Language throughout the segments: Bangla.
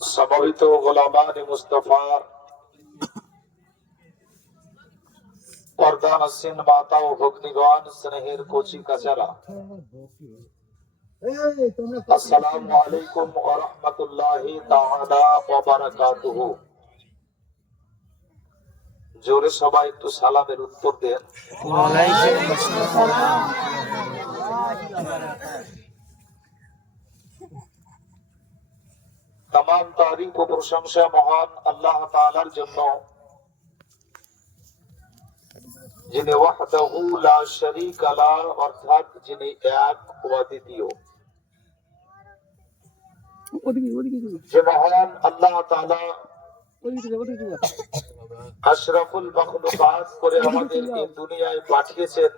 সমবেত গোলামান মুস্তফার পর্দা নসীন মাতা ও ভগ্নীগণ, স্নেহের কচি কাচারা, আসসালামু আলাইকুম ওয়া রাহমাতুল্লাহি তাআলা ওয়া বারাকাতুহু। জোরে সবাই একটু সালামের উত্তর দেন। ওয়ালাইকুম আসসালাম। तमाम तारीफ ও প্রশংসা মহান আল্লাহ তাআলার জন্য, যিনি ওয়াহদাহু লা শারীকা লাহ, অর্থাৎ যিনি এক ও অদ্বিতীয়। যে মহান আল্লাহ তাআলা আশরাফুল মাখলুকাত করে আমাদের এই দুনিয়ায় পাঠিয়েছেন,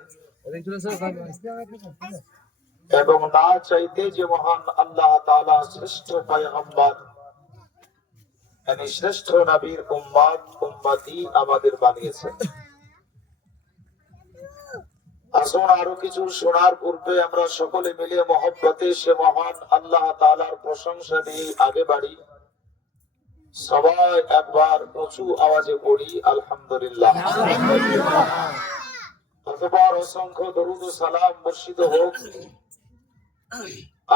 এবং না চাইতে যে মহান আল্লাহ তাআলা শ্রেষ্ঠ পয়গম্বর মানে শ্রেষ্ঠ নবীর উম্মতি আমাদের বানিয়েছেন। আসুন আরো কিছু শোনার পূর্বে আমরা সকলে মিলে মহব্বতে সে মহান আল্লাহ তাআলার প্রশংসা দিয়ে আগে বাড়ি। সবাই একবার উঁচু আওয়াজে পড়ি আলহামদুলিল্লাহ। অতঃপর অসংখ্য দরুদ ও সালাম বর্ষিত হোক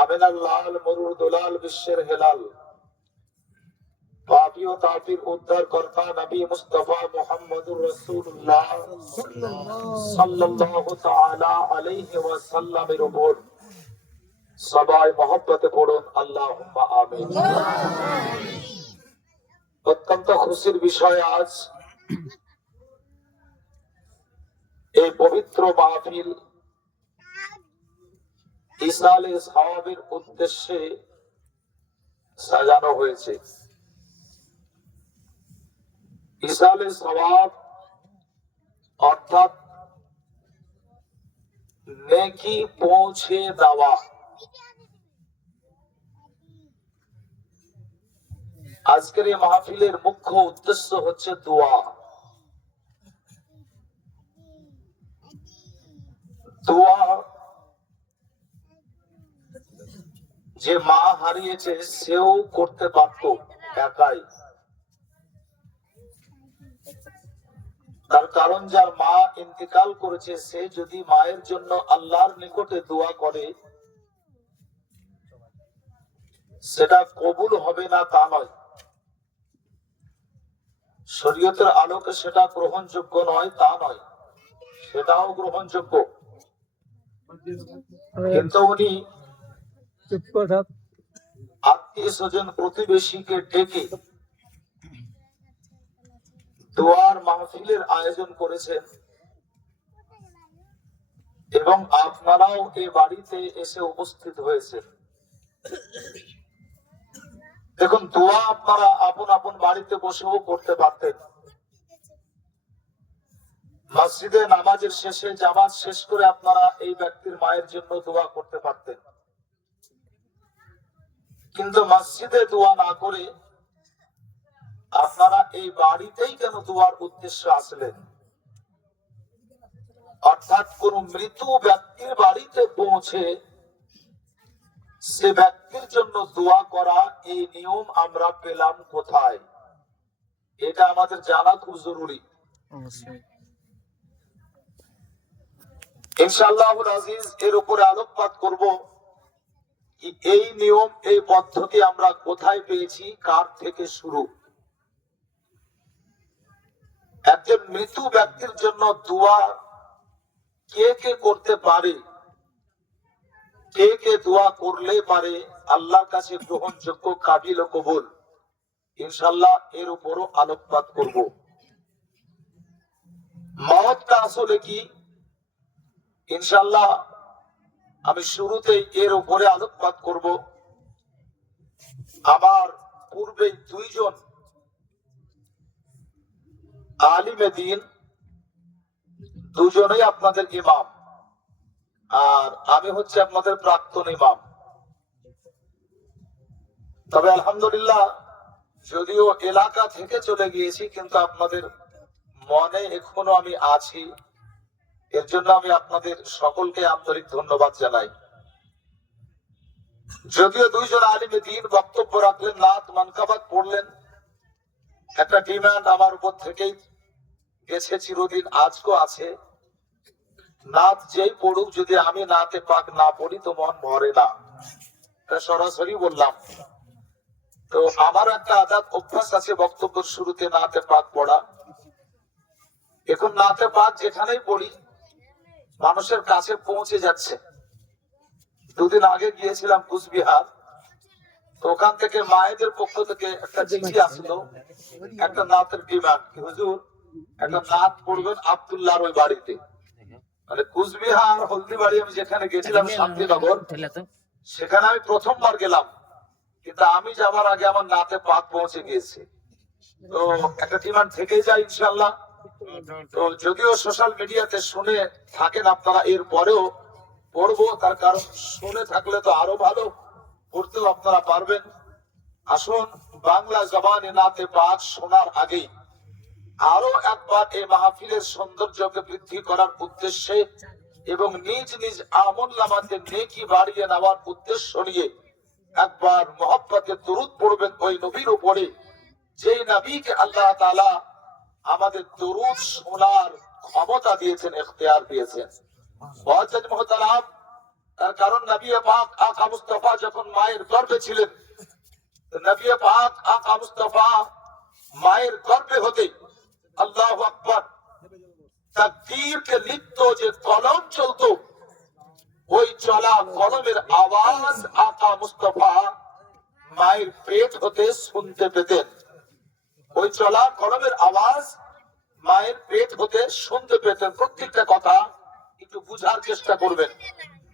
আমিনাল লাল মরুর দুলাল বিশ্বের হেলাল পাপী ও তাপির উদ্ধার কর্তা নবী মুস্তাফা মুহাম্মদুর রাসূলুল্লাহ সাল্লাল্লাহু তাআলা আলাইহি ওয়াসাল্লামের উপর। সবাই মহব্বতে পড়ুন আল্লাহুম্মা আমিন। অত্যন্ত খুশির বিষয়, আজ এই পবিত্র মাহফিল ইসালে সওয়াবের উদ্দেশ্যে সাজানো হয়েছে। ইসালে সওয়াব অর্থাৎ নেকি পৌঁছে দেওয়া। আজকের এই মাহফিলের মুখ্য উদ্দেশ্য হচ্ছে দোয়া। দোয়া যে মা হারিয়েছে সেও করতে পারত একাই, তার কারণ যার মা ইন্তেকাল করেছে সে যদি মায়ের জন্য আল্লাহর নিকটে দোয়া করে সেটা কবুল হবে না তা নয়, শরীয়তের আলোকে সেটা গ্রহণযোগ্য নয় তা নয়, সেটাও গ্রহণযোগ্য। কিন্তু উনি আত্মীয় স্বজন প্রতিবেশীকে ডেকে দোয়ার মাহফিলের আয়োজন করেছেন, এবং আপনারাও এই বাড়িতে এসে উপস্থিত হয়েছেন। দেখুন, দোয়া আপনারা আপন আপন বাড়িতে বসেও করতে পারতেন। মসজিদে নামাজের শেষে জামাত শেষ করে আপনারা এই ব্যক্তির মায়ের জন্য দোয়া করতে পারতেন, কিন্তু মসজিদে দোয়া না করে আপনারা এই বাড়িতেই কেন দোয়ার উদ্দেশ্যে আসলেন? অর্থাৎ কোন মৃত ব্যক্তির বাড়িতে পৌঁছে সে ব্যক্তির জন্য দোয়া করা, এই নিয়ম আমরা পেলাম কোথায়? এটা আমাদের জানা খুব জরুরি। ইনশাআল্লাহুল আজিজ এর উপরে আলোকপাত করব এই নিয়ম, এই পদ্ধতি আমরা কোথায় পেয়েছি, কার থেকে শুরু। একজন মৃত ব্যক্তির জন্য দোয়া কে কে করতে পারে, কে কে দোয়া করলে পারে আল্লাহর কাছে গ্রহণযোগ্য, কাবিল ও কবুল, ইনশাআল্লাহ এর উপরও আলোকপাত করব। মওতটা আসলে কি, ইনশাআল্লাহ আমি শুরুতেই এর উপরে আলোকপাত করব। আমার পূর্বে দুইজন আলিমে দ্বীন, দুজনেই আপনাদের ইমাম, আর আমি হচ্ছে আপনাদের প্রাক্তন ইমাম। তবে আলহামদুলিল্লাহ যদিও এলাকা থেকে চলে গিয়েছি, কিন্তু আপনাদের মনে এখনো আমি আছি। এর জন্য আমি আপনাদের সকলকে আন্তরিক ধন্যবাদ জানাই। যদিও দুইজন আলিমে দিন বক্তব্য রাখলেন, নাত মানকাবাত পড়লেন, একটা ডিমান্ড আমার উপর থেকেই গেছে চিরদিন, আজকেও আছে। নাত যেই পড়ুক, যদি আমি নাতে পাক না পড়ি তো মন ভরে না, সরাসরি বললাম। তো আমার একটা আদাত অভ্যাস আছে বক্তব্যের শুরুতে নাতে পাক পড়া। এখন নাতে পাক যেখানেই পড়ি মানুষের কাছে পৌঁছে যাচ্ছে। দুদিন আগে গিয়েছিলাম কুচবিহার, তো ওখান থেকে মায়েদের পক্ষ থেকে একটা চিঠি আসলো, একটা নাতের ডিমান্ড, হুজুর একটা নাত পড়বেন আব্দুল্লাহর ওই বাড়িতে। মানে কুচবিহার হলদিবাড়ি আমি যেখানে গেছিলাম শান্তিনগর, সেখানে আমি প্রথমবার গেলাম, কিন্তু আমি যাবার আগে আমার নাতে পাক পৌঁছে গিয়েছে। তো একটা ডিমান্ড থেকেই যায় ইনশাল্লাহ। তো যদিও সোশ্যাল মিডিয়াতে শুনে থাকেন আপনারা, এর পরেও পড়বো, তার কারণ শুনে থাকলে তো আরো ভালো, পড়তেও আপনারা পারবেন। আসুন বাংলা জবানে নাতে পাক শোনার আগেই আরো একবার এই মাহফিলের সৌন্দর্যকে বৃদ্ধি করার উদ্দেশ্যে এবং নিজ নিজ আমলনামাতে নেকি বাড়িয়ে নেওয়ার উদ্দেশ্য নিয়ে একবার মহব্বতে দরুদ পড়বেন ওই নবীর উপরে, যেই নবীকে আল্লাহ তাআলা আমাদের দরুদ শোনার ক্ষমতা দিয়েছেন, ইখতিয়ার দিয়েছেন। মুআজ্জাজ মুহতারাম, তার কারণ নবী পাক আকা মুস্তাফা যখন মায়ের গর্ভে ছিলেন, নবী পাক আকা মুস্তাফা মায়ের গর্ভে হতে আল্লাহু আকবার তাকদীরকে লিখত যে কলম চলতো, ওই চলা কলমের আওয়াজ আকা মুস্তাফা মায়ের পেট হতে শুনতে পেতেন। ওই চলা কলমের আওয়াজ মায়ের পেট হতে শুনতে পেতেন। প্রত্যেকটা কথা একটু বুঝার চেষ্টা করবেন।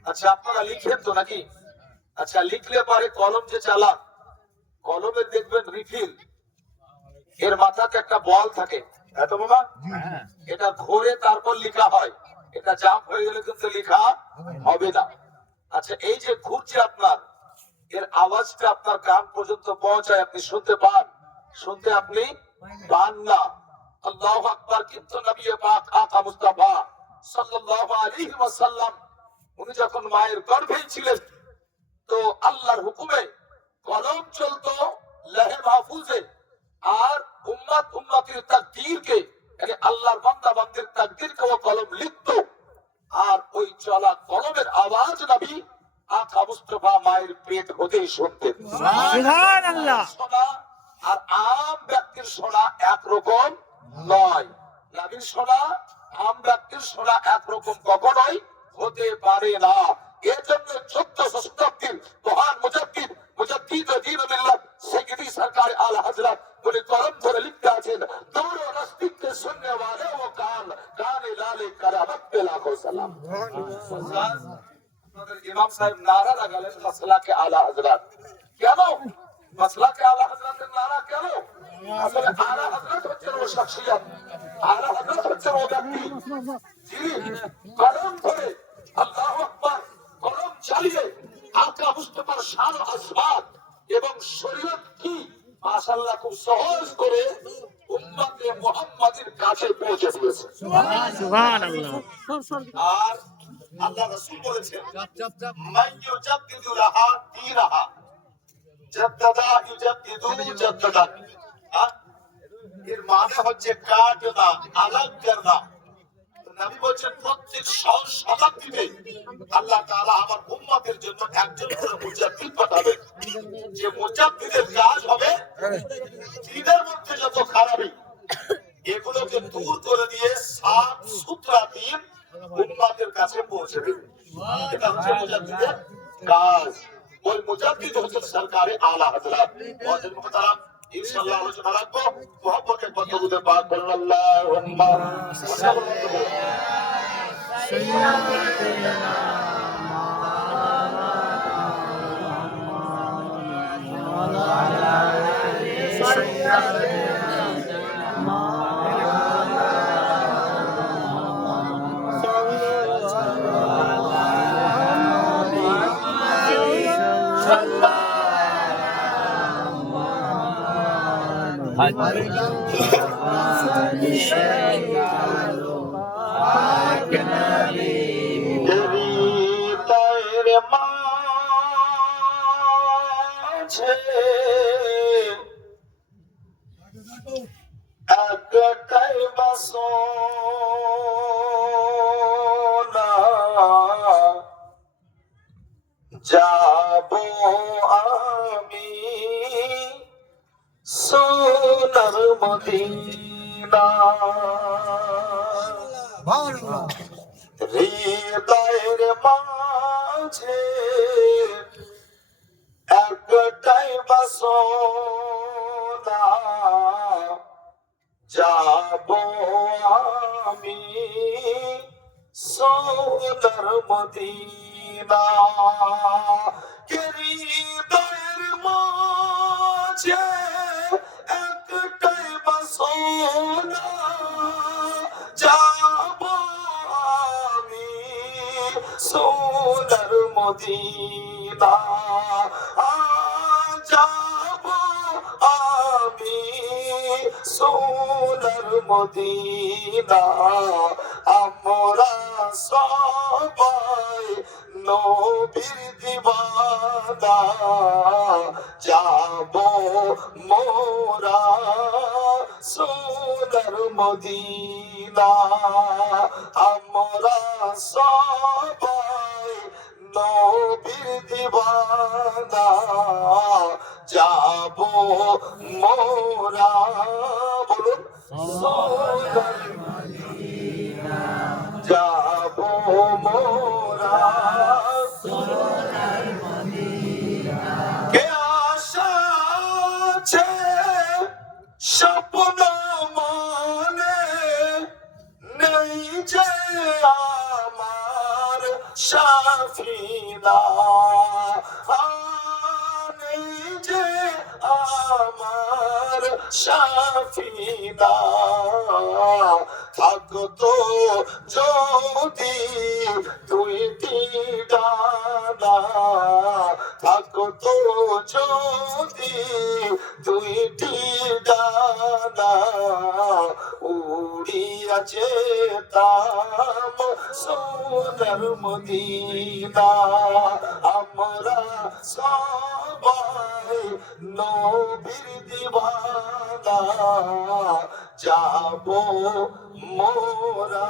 আচ্ছা আপনারা লিখেন তো নাকি? আচ্ছা লিখলে পারে কলম যে চালান, কলমের দেখবেন রিফিল, এর মাথাতে একটা বল থাকে, এত বাবা, এটা ঘোরে তারপর লেখা হয়, এটা জাম হয়ে গেলে কিন্তু লেখা হবে না। আচ্ছা এই যে ঘুরছে আপনার, এর আওয়াজটা আপনার কান পর্যন্ত পৌঁছায়, আপনি শুনতে পান? শুনতে আপনি পান না। আল্লাহু আকবার। কিন্তু নবী পাক আকা মুস্তাফা সাল্লাল্লাহু আলাইহি ওয়াসাল্লাম উনি যখন মায়ের গর্ভে ছিলেন, তো আল্লাহর হুকুমে কলম চলতো লহে মাহফুজে, আর উম্মত উম্মতের তাকদীরকে, মানে আল্লাহর বান্দা বান্দির তাকদীরকে ও কলম লিখতো, আর ওই চলা কলমের আওয়াজ নবী আকা মুস্তাফা মায়ের পেট হতেই শুনতেন। সুবহানাল্লাহ। শোনা আর আম ব্যক্তির শোনা একরকম নয়। নবীর শোনা আম ব্যক্তির শোনা একরকম কখনোই হতে পারে না। এর জন্য 1400 শতাব্দীর মহান মুজাদ্দিদ মুজাদ্দিদ দ্বীন মিল্লাত সাইয়্যিদি সরকার আলা হযরত উনি কলম ধরে লিখতে আছেন, দূর ও নজদীক কে শুননে वाले ও কান কানে লালে কারামত পে লাখো সালাম। আপনাদের ইমাম সাহেব নারা লাগালেন মাসলাকে আলা হযরত। কেন মাসলাকে আলা হযরতের নারা কেন? আসলে আলা হযরত হচ্ছেন ও শখসিয়ত, আলা হযরত হচ্ছেন ও ব্যক্তি যিনি কলম ধরে আল্লাহু আকবার কলম চালিয়ে আকা মুস্তাফার শান ও আসবাব এবং শরীয়ত কি মাশাআল্লাহ খুব সহজ করে উম্মতে মুহাম্মাদের কাছে পৌঁছে দিয়েছে। সুবহানাল্লাহ। আর আল্লাহ রাসূল বলেছেন, মান ইউজাদ্দিদু লাহা দীনাহা জাদ্দাদা ইউজাদ্দিদু জাদ্দাদান। এর মানে হচ্ছে কাটনা, আলাদা করনা। নবী বলেন প্রত্যেক শতাব্দীতে আল্লাহ তাআলা আমার উম্মতের জন্য একজন করে মুজাদ্দিদ পাঠাবেন, যে মুজাদ্দিদের কাজ হবে দ্বীনের মধ্যে যত খারাপি এগুলোকে দূর করে দিয়ে সাফ সুতরা দ্বীন উম্মতের কাছে পৌঁছে দেবে। এটা হচ্ছে মুজাদ্দিদের কাজ। ওই মুজাদ্দিদ হচ্ছেন সরকারে আলা হযরত। ওয়াজিব মুহতারাম ইনশাআল্লাহ আলোচনা রাখবো। মুহাব্বতে বদরুদে পাক বলেন আল্লাহুম্মা সাল্লি সাইয়্যিদিনা মাঝে একটাই বাসনা, যাব আমি সোনার মদিনা। হৃদয়ের মাঝে একটাই বাসনা, যাব আমি সোনার মদিনা। হৃদয়ের মাঝে একটাই বাসনা, যাব আমি সোনার মদিনা। যাব আমি সোনার মদিনা। আমরা সবাই নবীর দিওয়ানা, যাব মোরা সোনার মদিনা। আমরা সবাই নবীর দিওয়ানা, যাব মোরা, বলুন, সোনার মদিনা। যাব মোরা সোনার মদিনা। কে আশা আছে স্বপ্ন মনে, নেই যে আমার সাফিনা, নেই যে আমার সাফিনা। থাকতো যদি দুইটি ডানা, থাকতো যদি দুইটি ডানা, উড়িয়া যেতাম সোনার মদিনা। আমরা সবাই নবীর দিওয়ানা, যাব মোরা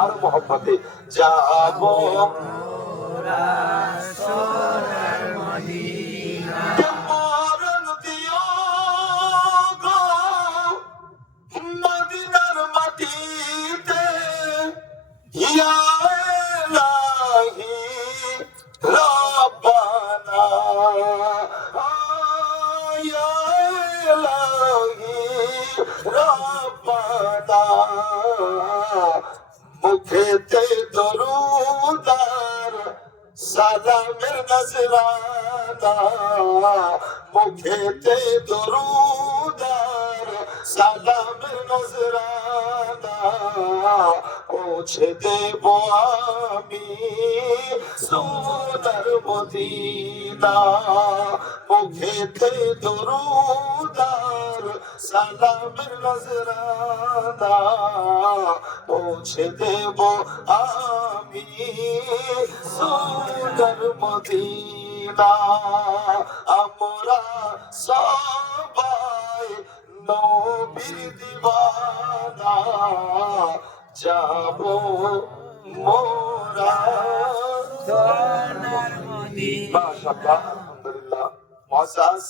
আর মোহব্বতে, যাব মোরা সোনার মদিনা। মরণ দিও গো মদিনার মাটিতে, ইয়া ইলাহি রব্বানা, ইয়া ইলাহি রব্বানা। মুখেতে দরুদার সালামের নজরানা, মুখেতে দরুদার সালামের নজরানা, পৌঁছে দেব আমি সোনার মদিনা। মুখেতে দরুদার সালামের নজরানা, পৌঁছে দেব আমি সোনার মদিনা। আমরা সবাই নবীর দিওয়ানা, যাব মোরা সোনার মদিনা। মাশাআল্লাহ, আলহামদুলিল্লাহ। মুআজ্জাজ,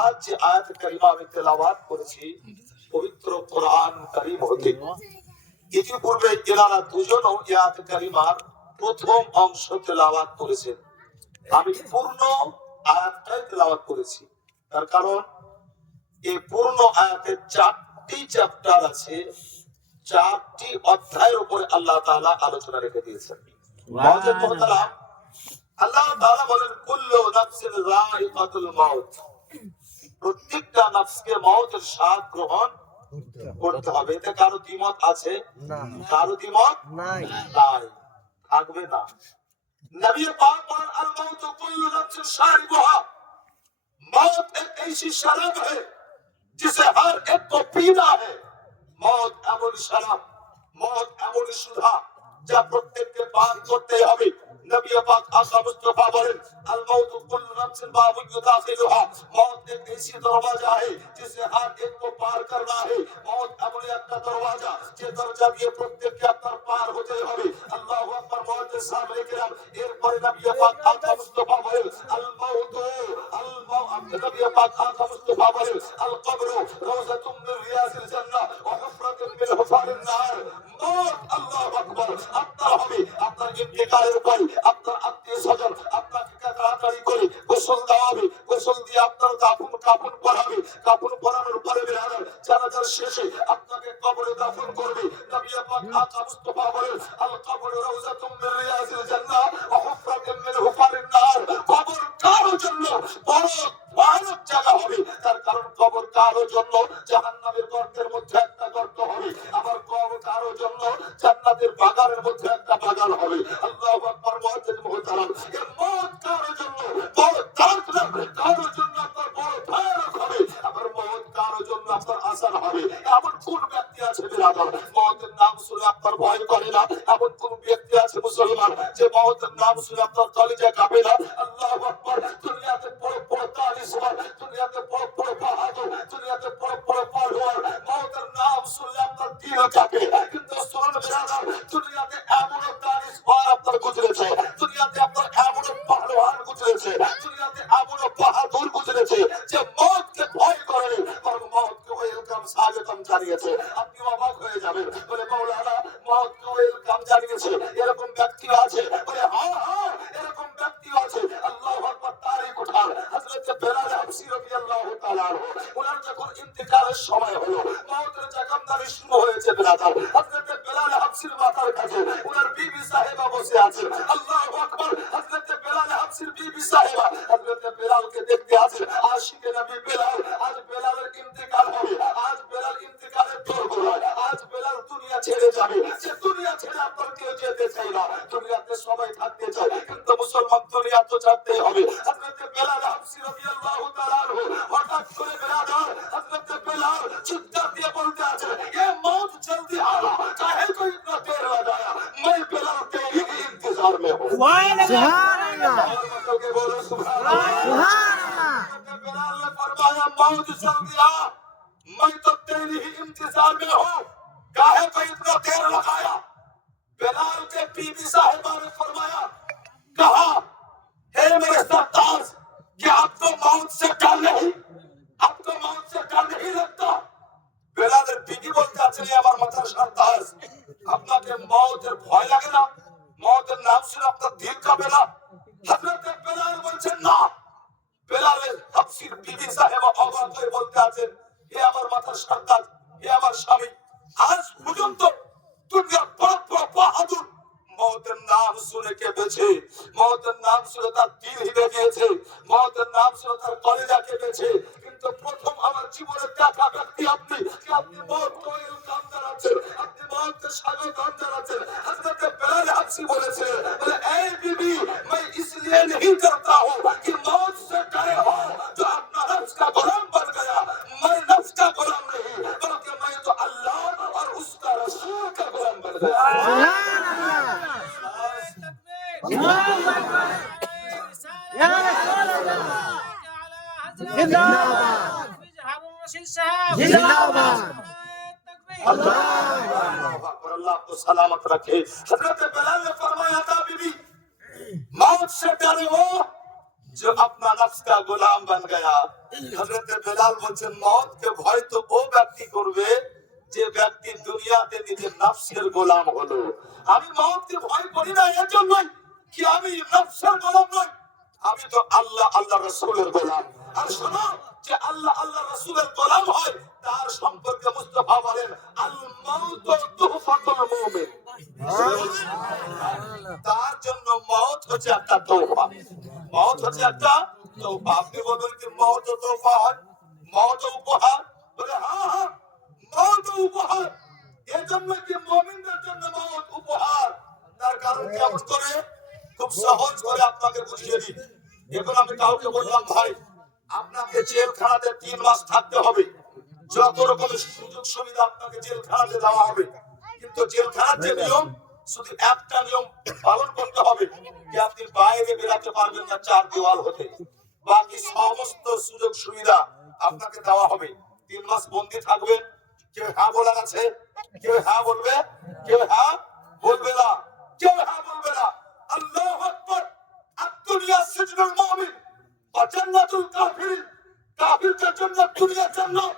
আজ যে আয়াত কারিমা আমি তেলাওয়াত করেছি পবিত্র কোরআন কারীম হতে, ইতিপূর্বে এনারা দুজনও আয়াত কারিমার প্রথম অংশ তেলাওয়াত করেছেন। আমি পূর্ণ আয়াতটাই তেলাওয়াত করেছি, তার কারণ এই পূর্ণ আয়াতের 4টি চ্যাপ্টার আছে, 4টি অধ্যায়ের উপরে আল্লাহ তাআলা আলোচনা রেখে দিয়েছেন। মুআজ্জাজ মুহতারাম, আল্লাহ তাআলা বলেন কুল্লু নাফসিন যায়িকাতুল মাউত, প্রত্যেকটা নফসকে মওতের স্বাদ গ্রহণ করতে হবে। এতে কারো দ্বিমত আছে? কারো দ্বিমত নাই, থাকবে না। नबी पाक पर अल मौत कुल्लु नफ्सिन शारिबुहा, मौत एक ऐसी शराब है जिसे हर एक को पीना है। मौत एमन शराब, मौत एमन सुधा যা প্রত্যেককে পান করতে হবে। নবী পাক আকা মুস্তাফা বলেন, আল মাউতু কুল্লু নাফসিন বাবুন ইউদাখিলুহা, मौत एक ऐसी दरवाजा है जिसे हर एक को पार करना है। मौत এমন একটা দরওয়াজা যে দরজা দিয়ে প্রত্যেককে আপনার পার হতে হবে। আল্লাহু আকবার। মুআজ্জিজ সাহাবায়ে কেরাম, এরপরে নবী পাক আকা মুস্তাফা বলেন, আল মাউতু নবী পাক আকা মুস্তাফা বলেন, আল কবরু রাউযাতুম মিন রিয়াজিল জান্নাহ ওয়া হুফরাতুম মিন হুফারিন নার। মৌত, আল্লাহু আকবার, আপনার হবে। আপনার ইন্তেকালের পরে আপনার আত্মীয়-স্বজন আপনাকে তাড়াতাড়ি করে গোসল দেওয়াবে, গোসল দিয়ে আপনার কাফন পরাবে, কাফন পরানোর পরে জানাজার শেষে আপনাকে কবরে দাফন করবে। নবী পাক আকা মুস্তাফা বলেন, আল কবরু রাউযাতুম মিন রিয়াজিল জান্নাহ ওয়া হুফরাতুম মিন হুফারিন নার। কবর কারো জন্য বড় ভয়ানক জায়গা হবে, তার কারণ কবর কারো জন্য জাহান্নামের গর্তের মধ্যে একটা গর্ত হবে, আবার কবর কারো জন্য জান্নাতের বাগানের মধ্যে একটা বাগান হবে। আল্লাহু আকবার। মুআজ্জিজ মুহতারাম, এই মওত কারো জন্য বড় দর্দনাক, কারো জন্য আপনার বড় ভয়ানক হবে, আবার মওত কারো জন্য আপনার আসান হবে। এমন কোন ব্যক্তি আছে বিরাদর মওতের নাম শুনে আপনার ভয় করে না? এমন কোন ব্যক্তি আছে মুসলমান যে মওতের নাম শুনে আপনার কলিজা কাঁপে না? আল্লাহু আকবার। দুনিয়াতে বড় বড় তালিসমান, দুনিয়াতে বড় বড় বাহাদুর, দুনিয়াতে বড় বড় পারওয়ার, মওতের নাম শুনলে আপনার দিল কাঁপে। কিন্তু শুনুন বিরাদর, দুনিয়াতে এমন তালিসমান আপনার গুজরেছে, দুনিয়াতে আপনার এমন পারওয়ার গুজরেছে, দুনিয়াতে এমন বাহাদুর গুজরেছে যে মওতকে ভয় করে, বরং মওতকে ওয়েলকাম স্বাগতম জানিয়েছে। আপনি অবাক হয়ে যাবেন, বলে মাওলানা মওতকে ওয়েলকাম জানিয়েছে, এরকম ব্যক্তি আছে? বলে হ্যাঁ হ্যাঁ, এরকম ব্যক্তি আছে। আল্লাহু আকবার। তারিখ উঠান হযরত বেলাল হাবশী রাদিয়াল্লাহু তাআলা আনহু, ওনার যখন ইন্তেকালের সময় হলো, মওতের জাকামদারি শুরু হয়েছে বিরাদর, হযরত বেলাল হাবশীর মাথার কাছে ওনার বিবি সাহেবা বসে আছে। আল্লাহু আকবার। হযরত বেলাল হাবশীর বিবি সাহেবা হযরত বেলালকে দেখতে আছে। আশিকে নবী বেলাল, আজ বেলালের ইন্তেকাল হবে, আজ বেলাল ইন্তেকালের দরগোড়ায়, আজ বেলাল দুনিয়া ছেড়ে যাবে। যে দুনিয়া ছেড়ে আপনার কেউ যেতে চাই না, দুনিয়াতে সবাই থাকতে চায়, কিন্তু মুসলমান দুনিয়া তো ছাড়তে হবে। হযরত বেলাল হাবশী রাদিয়াল্লাহু তাআলা আনহু হঠাৎ করে বিরাদর হযরত বেলাল চিৎকার দিয়ে বলতে আছে, এ মौत जल्दी आना, काहे को इतना देर लगाया, मैं बेलाल तेरी इंतजार में हूं। सुभान अल्लाह, बोलो सुभान अल्लाह। बेलाल ने फरमाया, मौत जल्दी आ, मैं तो तेरी ही इंतजार में हूं, काहे को इतना देर लगाया। बेलाल के बीबी साहिबा ने फरमाया, कहा, हे मेरे सरताज, क्या आपको मौत से डर नहीं, आपको मौत से डर नहीं लगता? বেলালের বিবি বলতে আছে, আমার মাথার সরতাজ, আপনাকে মওতের ভয় লাগে না? মওতের নাম শুনে আপনার দিল কাঁপে না? হযরত বেলাল বলছেন না। বেলালের হাবশীর বিবি সাহেবা অবাক হয়ে বলতে আছেন, হে আমার মাথার সরতাজ, হে আমার স্বামী, আজ পর্যন্ত দুনিয়ার বড় বড় বাহাদুর মওতের নাম শুনে কেঁপেছে, মওতের নাম শুনে তার দিল হিলে গিয়েছে, মওতের নাম শুনে তার কলিজা কেঁপেছে, কিন্তু প্রথম আমার জীবনে দেখা ব্যক্তি আপনি, যে আপনি মওতকে ওয়েলকাম জানাচ্ছেন, আপনি মওতকে স্বাগতম জানাচ্ছেন। হযরত বেলাল হাবশী বলেছে, বলে এই বিবি, मैं इसलिए नहीं करता हूं कि मौत से डरे हो जो अपना नफ्स का गुलाम बन गया, मैं नफ्स का गुलाम नहीं, बल्कि मैं तो अल्लाह और उसका रसूल का गुलाम बन गया। अल्लाह आपको सलामत रखे। हजरत बेलाल ने फरमाया था, बीबी मौत से डरे हो जो अपना नफ्स का गुलाम बन गया। हजरत बेलाल বলছেন, মওতকে ভয় তো ও ব্যক্তি করবে যে ব্যক্তি দুনিয়াতে নিজের নফসের গোলাম হলো। আমি মওতকে ভয় করি না এর জন্যই কি আমি নফসের গোলাম নই, আমি তো আল্লাহ আল্লাহ রাসূলের গোলাম। আর শোনো, যে আল্লাহ আল্লাহ রাসূলের গোলাম হয় তার সম্পর্কে মুস্তাফা বলেন, আল মাউতু তুহফাতুল মুমিন, তার জন্য মওত হচ্ছে একটা তোহফা, মওত হচ্ছে একটা তোহফা। আপনি বলবেন কি মওত তোহফা হয়, মওত উপহার? বলে হ্যাঁ হ্যাঁ, মওত উপহার। এর জন্য কি মুমিনদের জন্য মওত উপহার। তার কারণ কেমন করে? খুব সহজ করে আপনাকে বুঝিয়ে দিই। এখন আমি কাউকে বললাম, ভাই আপনাকে জেলখানাতে 3 মাস থাকতে হবে, যত রকমের সুযোগ সুবিধা আপনাকে জেলখানাতে দেওয়া হবে, কিন্তু জেলখানার যে নিয়ম শুধু একটা নিয়ম পালন করতে হবে যে আপনি বাইরে বেরাতে পারবেন না 4 দেওয়াল হতে, বাকি সমস্ত সুযোগ সুবিধা আপনাকে দেওয়া হবে। 3 মাস বন্দি থাকবেন। কেউ হ্যাঁ বলার আছে? কেউ হ্যাঁ বলবে? কেউ হ্যাঁ বলবে না? কেউ হ্যাঁ বলবে না। আল্লাহু আকবার। আদ-দুনিয়া সিজনুল মুমিন ওয়া জান্নাতুল কাফির। কাফিরদের জন্য দুনিয়া জান্নাত,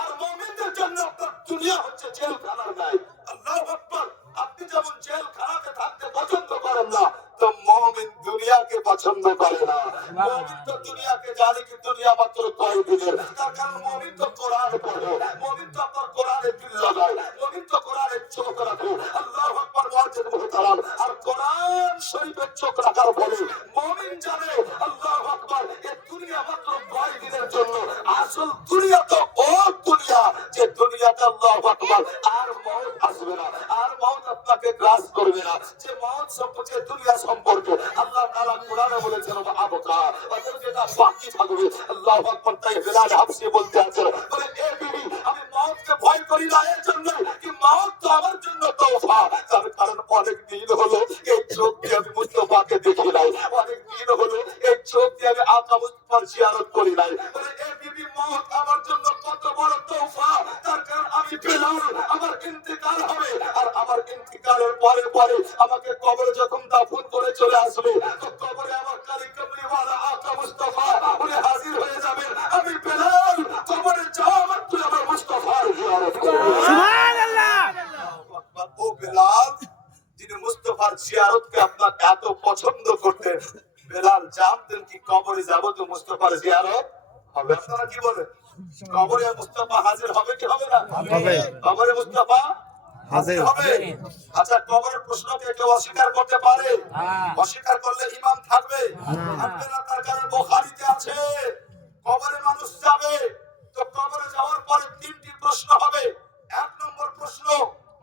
আর মুমিনদের জন্য আপনার দুনিয়া হচ্ছে জেলখানার গায়ে। আল্লাহু আকবার। আপনি যেমন জেলখানাতে থাকতে পছন্দ করেন না, তো মুমিন দুনিয়াকে পছন্দ করে না। মুমিন তো দুনিয়াকে জানে কি দুনিয়া মাত্র কয়েকদিনের, তার কারণ মুমিন তো কোরআন পড়ে, মুমিন তো আপনার কোরআনে দিল লাগায়, মুমিন তো কোরআনে চোখ রাখে। আল্লাহু আকবার। মুআজ্জিন মুহতারাম, আর কোরআন শরীফে চোখ রাখার ফলে মুমিন জানে আল্লাহু আকবার এই দুনিয়া মাত্র কয়েকদিনের জন্য। আসল দুনিয়া তো ও দুনিয়া যে দুনিয়াতে আল্লাহু আকবার আর মওত আসবে না, আর মওত আপনাকে গ্রাস করবে না। যে মওত সম্পর্কে দুনিয়া সম্পর্কে আল্লাহ তাআলা কোরআনে বলেছেন আবকা, অর্থাৎ যেটা বাকি থাকবে। আল্লাহু আকবার। তাই বিলাল হাবশি বলতে আছেন, বলে এ বিবি আমি মওতকে ভয় করি না এর জন্য কি মওত তো আমার জন্য তওফা। তার কারণ অনেক দিন হলো এই চোখ দিয়ে আমি মুস্তাফাকে দেখি নাই, অনেক দিন হলো এই চোখ দিয়ে আমি আকা মুস্তাফার জিয়ারত করি নাই। বলে এ বিবি মওত আমার জন্য কত বড় তওফা। তার কারণ আমি বিলাল আমার ইন্তেকাল হবে, আর আমার ইন্তেকালের পরে পরে আমাকে কবরে যখন দাফন করে চলে আসবে, তো কবরে আমার কালি কামলিওয়ালা আকা মুস্তাফা উনি হাজির হয়ে যাবেন। আমি বিলাল কবরে যাওয়া মাত্র আমার মুস্তাফার জিয়ারত করব। সুবহানাল্লাহ। ও বিলাল, যিনি মুস্তাফার জিয়ারতকে আপনার এত পছন্দ করতেন, বিলাল জানতেন কি কবরে যাব তো মুস্তাফার জিয়ারত হবে। আপনারা কি বলেন? কবরে মুস্তাফা হাজির হবে কি হবে না? হবে। কবরে মুস্তাফা হাজির হবে। আচ্ছা, কবরের প্রশ্নকে কেউ অস্বীকার করতে পারে? অস্বীকার করলে ঈমান থাকবে? থাকবে না। তার কারণ বুখারীতে আছে কবরে মানুষ যাবে, তো কবরে যাওয়ার পরে 3টি প্রশ্ন হবে। 1 নম্বর প্রশ্ন,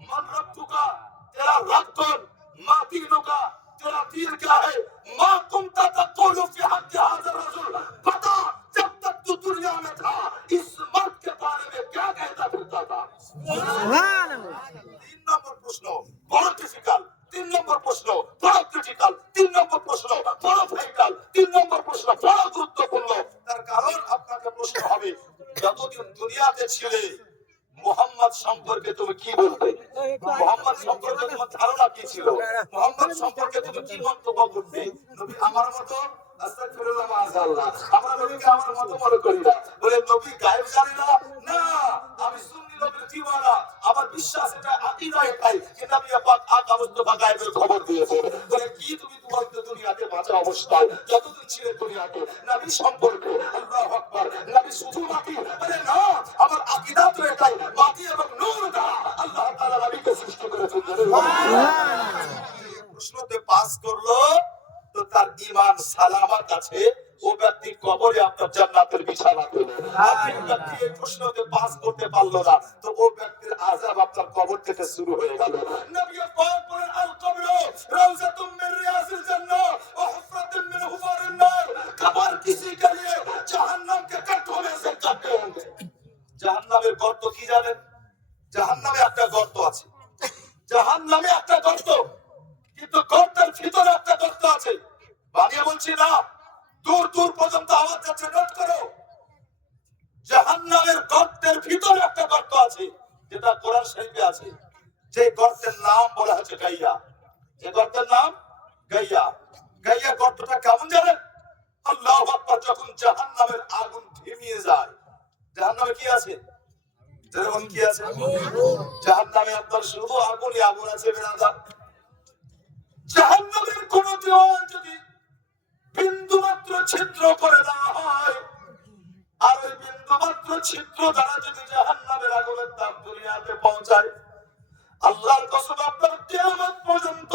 মান রব্বুকা, তেরা রব কौन, মা দীনুকা, তেরা দীন क्या है, মা কুনতা তাকুলু ফি হক্কি হাযা রাজুল, बता जब तक तू दुनिया में था इस मर्द के बारे में क्या कहता फिरता था। सुभान अल्लाह। 3 নম্বর প্রশ্ন বড় ডিফিকাল্ট, 3 নম্বর প্রশ্ন বড় ক্রিটিক্যাল, 3 নম্বর প্রশ্ন বড় ভাইটাল, 3 নম্বর প্রশ্ন বড় গুরুত্বপূর্ণ। তার কারণ আপনাকে প্রশ্ন হবে যতদিন দুনিয়াতে ছিলে মুহাম্মদ সম্পর্কে তুমি কি বলবে? মুহাম্মদ সম্পর্কে তোমার ধারণা কি ছিল? মুহাম্মদ সম্পর্কে তুমি কি মন্তব্য করতে? নবী আমার মতো, আস্তাগফিরুল্লাহ মাআযাল্লাহ, আমরা নবীকে আমার মতো মনে করি না। বলে নবী গায়েব জানে না? না, আমি সুন্নি নবীর দিওয়ানা, আমার বিশ্বাস এটা আকীদা এটাই যে নবী পাক আকা মুস্তাফা গায়েবের খবর দিয়েছেন। বলে কি তুমি তোমার দুনিয়াতে বাঁচা অবস্থায় যতদিন ছিলে দুনিয়াতে নবী সম্পর্কে আল্লাহু আকবার নবী শুধু মাটি? বলে না, আমার আকীদা তো এটাই মাটি এবং নূর দ্বারা আল্লাহ তাআলা নবীকে সৃষ্টি করেছেন। সুবহানাল্লাহ। প্রশ্নতে পাস করলো তো তার ঈমান সালামত আছে, ও ব্যক্তি কবরে আপনার জান্নাতের বিছানা পেল। আর যে ব্যক্তি এই প্রশ্নতে পাস করতে পারলো না, তো ও ব্যক্তির আযাব আপনার কবর থেকে শুরু হয়ে গেল। নবী পাক বলেন আল কবরু রাউযাতুম মিন রিয়াজিল জান্নাহ ওয়া হুফরাতুম মিন হুফারিন নার। কবর किसी के लिए जहन्नम के गड्ढों में से काटे होंगे। জাহান্নামের গর্ত কি জানেন? জাহান্নামে একটা গর্ত আছে, জাহান্নামে একটা গর্ত, কিন্তু গর্তের ভিতরে একটা গর্ত আছে। বানিয়ে বলছি না, দূর দূর পর্যন্ত আওয়াজ যাচ্ছে, নোট করো। জাহান্নামের গর্তের ভিতরে একটা গর্ত আছে, যেটা কোরআন শরীফে আছে। যে গর্তের নাম বলা হচ্ছে গাইয়া। যে গর্তের নাম গাইয়া। গাইয়া গর্তটা কেমন জানেন? আল্লাহু আকবার। যখন জাহান্নামের আগুন ধিমিয়ে যায়, জাহান্নামে কি আছে? যেমন কি আছে? জাহান্নামে আপনার শুধু আগুনই আগুন আছে বেরাদার। জাহান্নামের কোন দেওয়াল যদি বিন্দু মাত্র ছিদ্র করে দেওয়া হয়, আর ওই বিন্দু মাত্র ছিদ্র দ্বারা যদি জাহান্নামের আগুনের তাপ দুনিয়াতে পৌঁছায়, আল্লাহর কসম আপনার কিয়ামত পর্যন্ত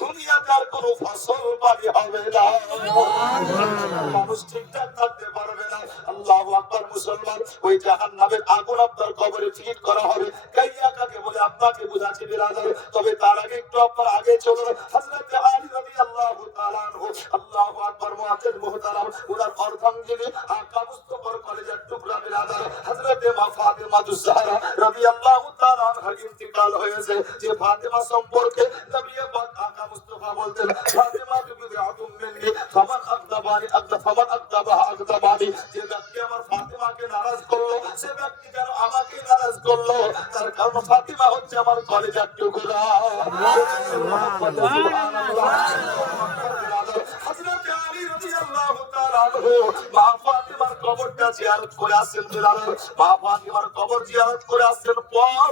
দুনিয়াতে আর কোনো ফসল পানি হবে না, মানুষ ঠিকঠাক থাকতে পারবে না। আল্লাহু আকবার। মুসলমান, ওই জাহান্নামের আগুন আপনার কবরে ফিট করা হবে। গাইয়া কাকে বলে আপনাকে বুঝাচ্ছি বিরাদার। তবে তার আগে একটু আপনার আগে চলুন। হযরত আলী রাদিয়াল্লাহু তাআলা আনহু, আল্লাহু আকবার, মুআজ্জিন মুহতারাম, ওনার অর্ধাঙ্গিনী আকা মুস্তাফার কলেজের টুকরা বিরাদার হযরত মা ফাতিমা তুজ জাহরা রাদিয়াল্লাহু তাআলা আনহা ইন্তিকাল ইন্তেকাল হয়েছে। যে ফাতেমা সম্পর্কে নবী পাক আকা মুস্তাফা বলতেন, ফাতেমা বিদআতুম মিন্নি ফামান আকদাবানি ফামান আকদাবাহা আকদাবানি। যে ব্যক্তি আমার ফাতেমাকে নারাজ করলো, সে ব্যক্তি কেন আমাকে নারাজ করলো? তার কারণ ফাতেমা হচ্ছে আমার কলিজার টুকরা। সুবহানাল্লাহ। হযরত আলী রাদিয়াল্লাহু তাআলা আনহু মা ফাতেমার কবরটা জিয়ারত করে আসেন। মা ফাতেমার কবর জিয়ারত করে আসেন পর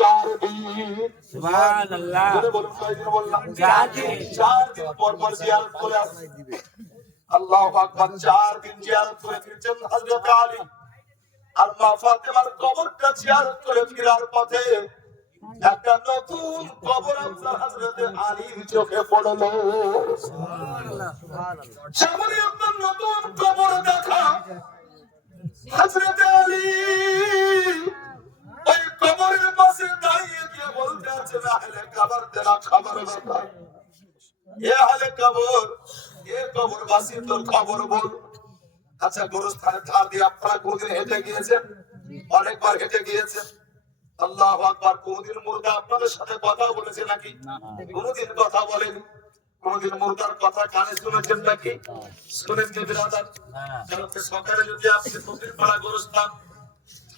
4 দিন। সুবহানাল্লাহ। বলুন কয়দিন বললাম? 4 দিন। 4 দিন পর জিয়ারত করে আসেন। আল্লাহু আকবার। 4 দিন জিয়ারত করে ফিরছেন হযরত আলী। আর মা ফাতেমার কবরটা জিয়ারত করে ফেরার পথে একটা নতুন কবর আপনার হযরত আলীর চোখে পড়লো। সুবহানাল্লাহ সুবহানাল্লাহ। সামনে আপনার নতুন কবর দেখা। হযরত আলী ওই কবরের পাশে দাঁড়িয়ে গিয়ে বলতে আছেন, আহলে কবর তেরা খবর বতা। এ আহলে কবর, এ কবরবাসী তোর খবর বল। আচ্ছা, গোরস্থানের ধার দিয়ে আপনারা কোনদিন হেঁটে গিয়েছেন? অনেকবার হেঁটে গিয়েছেন। আল্লাহু আকবার। কোনদিন মুর্দা আপনাদের সাথে কথা বলেছে নাকি? কোনদিন কথা বলেনি। কোনদিন মুর্দার কথা কানে শুনেছেন নাকি? শুনেন কি বিরাদার? কালকে সকালে যদি আপনি ফকির পাড়া গোরস্থান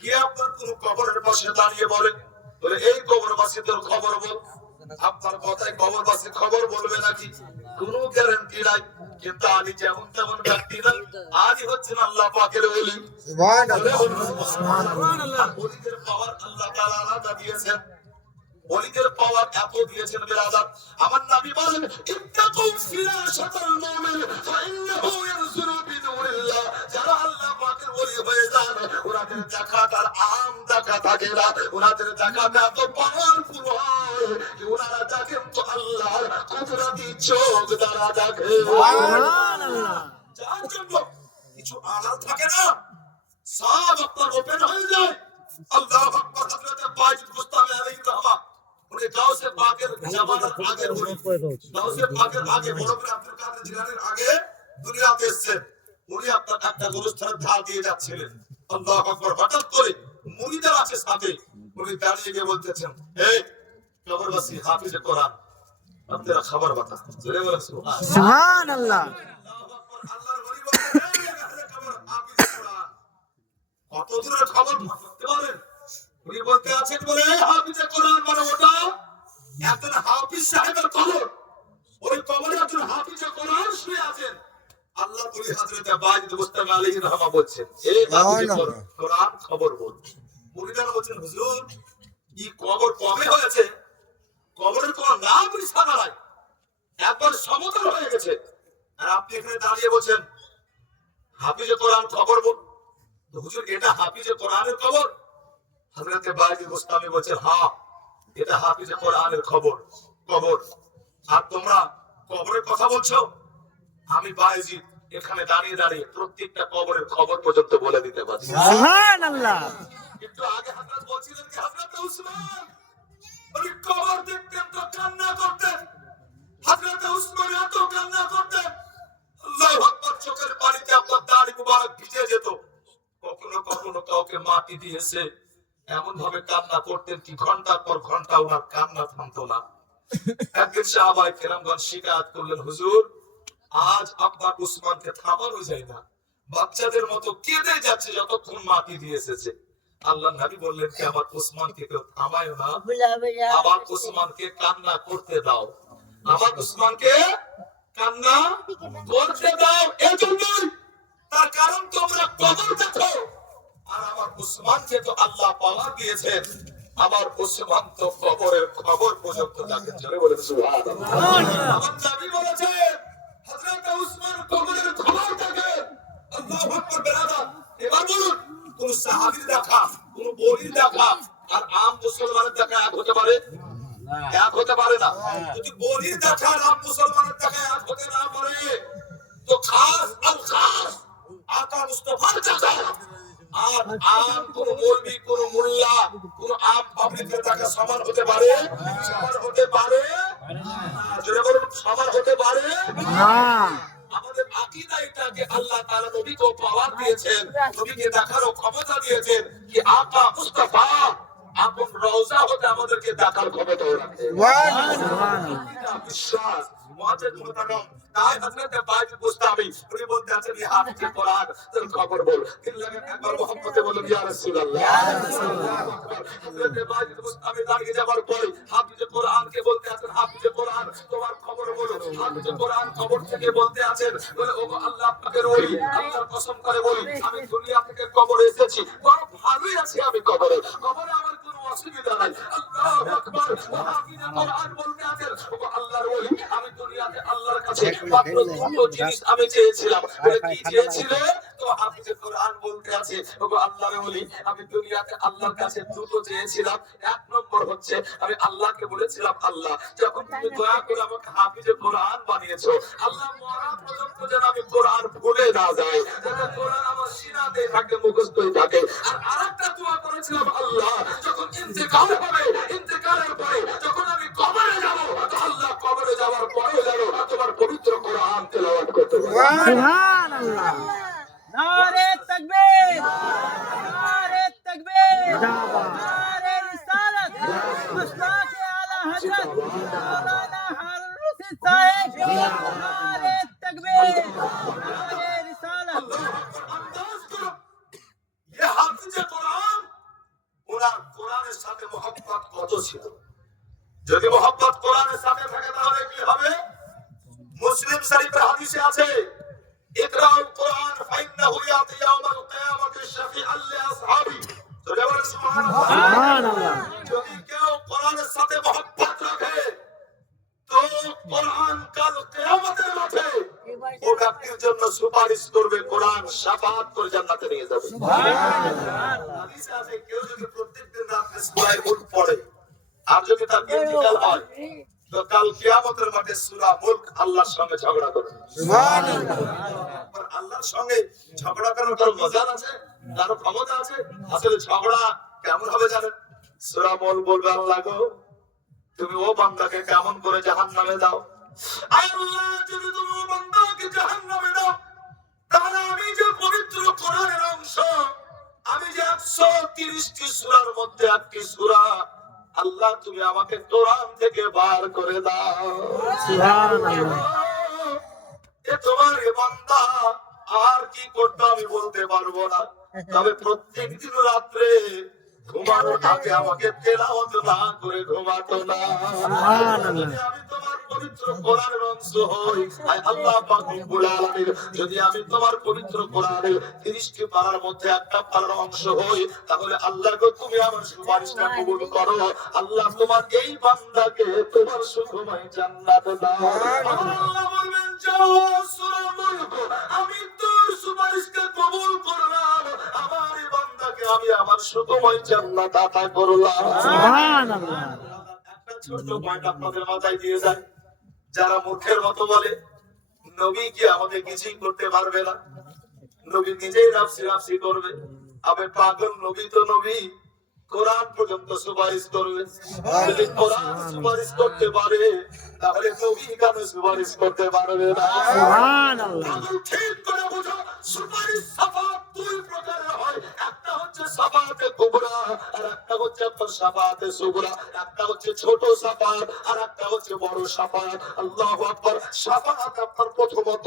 গিয়ে আপনার কোন কবরের পাশে দাঁড়িয়ে বলেন, বলে এই কবরবাসী তোর খবর বল, আপনার কথায় কবরবাসী খবর বলবে নাকি? কোনো গ্যারান্টি নাই। কিন্তু আলী যেমন তেমন ব্যক্তি না, আলী হচ্ছেন আল্লাহ পাকের ওলি। সুবহানাল্লাহ। ওলিদের পাওয়ার আল্লাহ তাআলা আলাদা দিয়েছেন। ওলিদের পাওয়ার এত দিয়েছেন বিরাদার, আমার নবী বলেন, ইত্তাকু ফিরাশাতাল মুমিন ফাইন্নাহু ইয়ানজুরু বিনুরিল্লাহ। যারা আল্লাহ পাকের ওলি হয়ে যান, ওনাদের জাকাত আর আম জাকাত থাকে না। ওনাদের জাকাত এত পাওয়ারফুল হয় যে ওনারা দেখেন তো আল্লাহর কুদরতি চোখ দ্বারা দেখে। সুবহানাল্লাহ। যার জন্য কিছু আড়াল থাকে না, সব আপনার ওপেন হয়ে যায়। আল্লাহু আকবার। হযরত বাইজিদ বুস্তামি আলাইহিস সালাম উনি গাউসে পাকের জামানার আগে, গাউসে পাকের আগে, বড় করে আব্দুল কাদের জিলানীর আগে দুনিয়াতে এসেছেন। উনি আপনার একটা গোরস্থানের ধার দিয়ে যাচ্ছিলেন। আল্লাহু আকবার। হঠাৎ করে মুরিদরা আছে সাথে, উনি দাঁড়িয়ে গিয়ে বলতেছেন, এই কবরবাসী হাফিজে কোরআন আপনারা খবর বাতা। জোরে বলেন সুবহানাল্লাহ। আল্লাহু আকবার। আল্লাহর ওলি বলেন, এই আহলে কবর হাফিজে কোরআন কত দূরের খবর ভাবতে পারেন? উনি বলতে আছেন, বলে হাফিজে কোরআন মানে ওটা একজন হাফিজ সাহেবের কবর। ওই কবরে একজন হাফিজে কোরআন শুয়ে আছেন। আল্লাহ ওলি হযরত বাইজিদ বুস্তামি আলাইহিস সালাম বলছেন, এই হাফিজে কোরআন খবর বল। মুরিদারা বলছেন, হুজুর এই কবর কবে হয়েছে? কবরের কোনো নাম নিশানা নাই, একবার সমতল হয়ে গেছে। আর আপনি এখানে দাঁড়িয়ে বলছেন হাফিজে কোরআন খবর বল। তো হুজুর এটা হাফিজে কোরআনের খবর? হযরত বাইজিদ বুস্তামি বলছেন, হ্যাঁ এটা হাফিজে কোরআনের খবর কবর। আর তোমরা কবরের কথা বলছো? আমি বাইজিদ এখানে দাঁড়িয়ে দাঁড়িয়ে প্রত্যেকটা কবরের খবর পর্যন্ত বলে দিতে পারি। সুবহানাল্লাহ। কিন্তু আগে হযরত বলছিলেন কি, হযরত উসমান উনি কবর দেখতেন তো কান্না করতেন। হযরত উসমান এত কান্না করতেন, আল্লাহু আকবার, চোখের পানিতে আপনার দাড়ি মুবারক ভিজে যেত। কখনো কখনো কাউকে মাটি দিয়েছে, এমন ভাবে কান্না করতেন কি ঘন্টার পর ঘন্টা ওনার কান্না থামতো না। একদিন সাহাবায়ে কেরামগণ শিকায়াত করলেন, হুজুর আজ আপনার উসমানকে থামানো যায় না, বাচ্চাদের মতো কেঁদে যাচ্ছে যতক্ষণ মাটি দিয়ে এসেছে। আল্লাহ নবী বললেন কি, আমার উসমানকে কেউ থামায় না, আমার উসমানকে কান্না করতে দাও, আমার উসমানকে কান্না করতে দাও। এজন্যই, তার কারণ তোমরা কবর দেখো, আর আমার উসমানকে তো আল্লাহ পাওয়ার দিয়েছেন। আমার উসমান তো কবরের খবর পর্যন্ত দেখেন। জোরে বলেন সুবহানাল্লাহ। আমার নবী বলেছেন হযরত উসমান কবরের খবর দেখেন। আল্লাহু আকবার। বেরাদার, এবার বলুন কোন সাহাবীর দেখা, কোন ওলির দেখা আর আম মুসলমানের দেখা এক হতে পারে? এক হতে পারে না। যদি ওলির দেখা আর আম মুসলমানের দেখা এক হতে না পারে, তো খাস আল খাস আকা মুস্তাফার দেখা আর আম কোন মৌলবি, কোন মোল্লা, কোন আম পাবলিকের দেখা সমান হতে পারে? সমান হতে পারে না। জোরে বলুন, সমান হতে পারে না। আমাদের আকীদা এটা যে আল্লাহ তাআলা নবীকে পাওয়ার দিয়েছেন, নবীকে দেখারও ক্ষমতা দিয়েছেন কি আকা মুস্তাফা আপন রওজা হতে আমাদেরকে দেখার ক্ষমতা রাখে। বিশ্বাস মুআজ্জিজ মুহতারাম, তাই হযরত বাইতুল বুস্তামি উনি বলতে আছেন এই হাফিজে কোরআন তোর খবর বল, তিন লাগেন একবার মুহাম্মদে বলেন ইয়া রাসূলুল্লাহ। হযরত বাইতুল বুস্তামি দাঁড়িয়ে যাবার পরে হাফিজে কোরআনকে বলতে আছেন হাফিজে কোরআন তোমার খবর বলো। হাফিজে কোরআন খবর থেকে বলতে আছেন বলে ওগো আল্লাহ পাকের ওলি, আল্লাহর কসম করে বলি আমি দুনিয়া থেকে কবরে এসেছি, বড় ভালোই আছি আমি কবরে, কবরে আমার কোনো অসুবিধা নাই। আল্লাহু আকবার। হাফিজে কোরআন বলতে আছেন ওগো আল্লাহর ওলি আমি দুনিয়াতে আল্লাহর কাছে মাত্র দুটো জিনিস আমি চেয়েছিলাম। বলে কি চেয়েছিলে? তো হাফিজে কোরআন বলতে আছে ওগো আল্লাহর ওলি আমি দুনিয়াতে আল্লাহর কাছে দুটো চেয়েছিলাম। এক নম্বর হচ্ছে আমি আল্লাহকে বলেছিলাম আল্লাহ যখন তুমি দয়া করে আমাকে হাফিজে কোরআন বানিয়েছো, আল্লাহ মরা পর্যন্ত যেন আমি কোরআন ভুলে না যাই, যাতে কোরআন আমার সিনাতে থাকে মুখস্থই থাকে। আর আরেকটা দোয়া করেছিলাম আল্লাহ যখন ইন্তেকাল হবে, ইন্তেকালের পরে যখন আমি কবরে যাব, তো আল্লাহ কবরে যাওয়ার পরে যেন তোমার পবিত্র কোরআন তেলাওয়াত করতে পারি। সুবহানাল্লাহ। नारे तकबीर, नारे तकबीर, नारे रिसालत, मुस्तफ़ा आला हज़रत मौलाना हारून रशीद साहब, नारे तकबीर, नारे रिसालत। अंदाज करो ये हाफिजे কোরআন ওনার কোরআনের সাথে মহব্বত কত ছিল। যদি মহব্বত কোরআনের সাথে থাকে তাহলে কি হবে? মুসলিম শরীফের হাদিসে আছে ইকরাউল কোরআন ফাইন্নাহু ইয়াতি ইয়াউমাল কিয়ামাতি শাফিআন লিআসহাবি। বলেন সুবহানাল্লাহ। সুবহানাল্লাহ। যদি কেউ কোরআনের সাথে মহব্বত রাখে তো কোরআন কাল কিয়ামতের মাঠে ও ব্যক্তির জন্য সুপারিশ করবে, কোরআন শাফাআত করে জান্নাতে নিয়ে যাবে। সুবহানাল্লাহ। হাদিসে আছে কেউ যদি প্রত্যেকদিন রাতে সূরা মুলক পড়ে আর যদি তার ইন্তেকাল হয় তো কাল কিয়ামতের মাঠে সূরা মুলক আল্লাহর সঙ্গে ঝগড়া করবে। সুবহানাল্লাহ। আল্লাহর সঙ্গে ঝগড়া করার কোনো মজা আছে, তার ক্ষমতা আছে? আসলে ঝগড়া কেমন হবে জানেন? সূরা মুলক বলবে আল্লাহ গো তুমি ও বান্দাকে কেমন করে জাহান্নামে দাও, আল্লাহ যদি তুমি ও বান্দাকে জাহান্নামে দাও তাহলে আমি যে পবিত্র কোরআনের অংশ, আমি যে 130টি সূরার মধ্যে একটি সূরা, আল্লাহ তুমি আমাকে কোরআন থেকে বার করে দাও। সুবহানাল্লাহ। এ তোমার এ বান্দা আর কি করতে আমি বলতে পারবো না, তবে প্রত্যেকদিন রাত্রে ঘুমানোর আগে আমাকে তেলাওয়াত না করে ঘুমাতো না। যদি আমি তোমার পবিত্র কোরআনের অংশ হই, আয় আল্লাহ পাক রব্বুল আলামিন, যদি আমি তোমার পবিত্র কোরআনের 30টি পারার মধ্যে একটা পারার অংশ হই, তাহলে আল্লাহ গো তুমি আমার সুপারিশটা কবুল করো। আল্লাহ তোমার এই বান্দাকে তোমার সুখময় জান্নাত দাও। আল্লাহ বলবেন যাও সূরা মুলক, আমি তোর সুপারিশকে কবুল করলাম, আমার এই বান্দাকে আমি আমার সুখময় জান্নাত আতা করলাম। সুবহানাল্লাহ। একটা ছোট পয়েন্ট আপনাদের মাথায় দিয়ে যায়, যারা মূর্খের মতো বলে নবী কি আমাদের কিছুই করতে পারবে না, নবী নিজেই নাফসি নাফসি করবে, আবে পাগল, নবী তো নবী, কোরআন পর্যন্ত সুপারিশ করবে। যদি কোরআন সুপারিশ করতে পারে তাহলে নবী কেন সুপারিশ করতে পারবে না? সুবহানাল্লাহ। পাগল, ঠিক করে বুঝো, সুপারিশ সাফাত দুই প্রকারের হয়, একটা হচ্ছে সাফাতে কুবরা আর একটা হচ্ছে আপনার সাফাতে সুগরা। একটা হচ্ছে ছোট সাফাত আর একটা হচ্ছে বড় সাফাত। আল্লাহু আকবার। সাফাত আপনার প্রথমত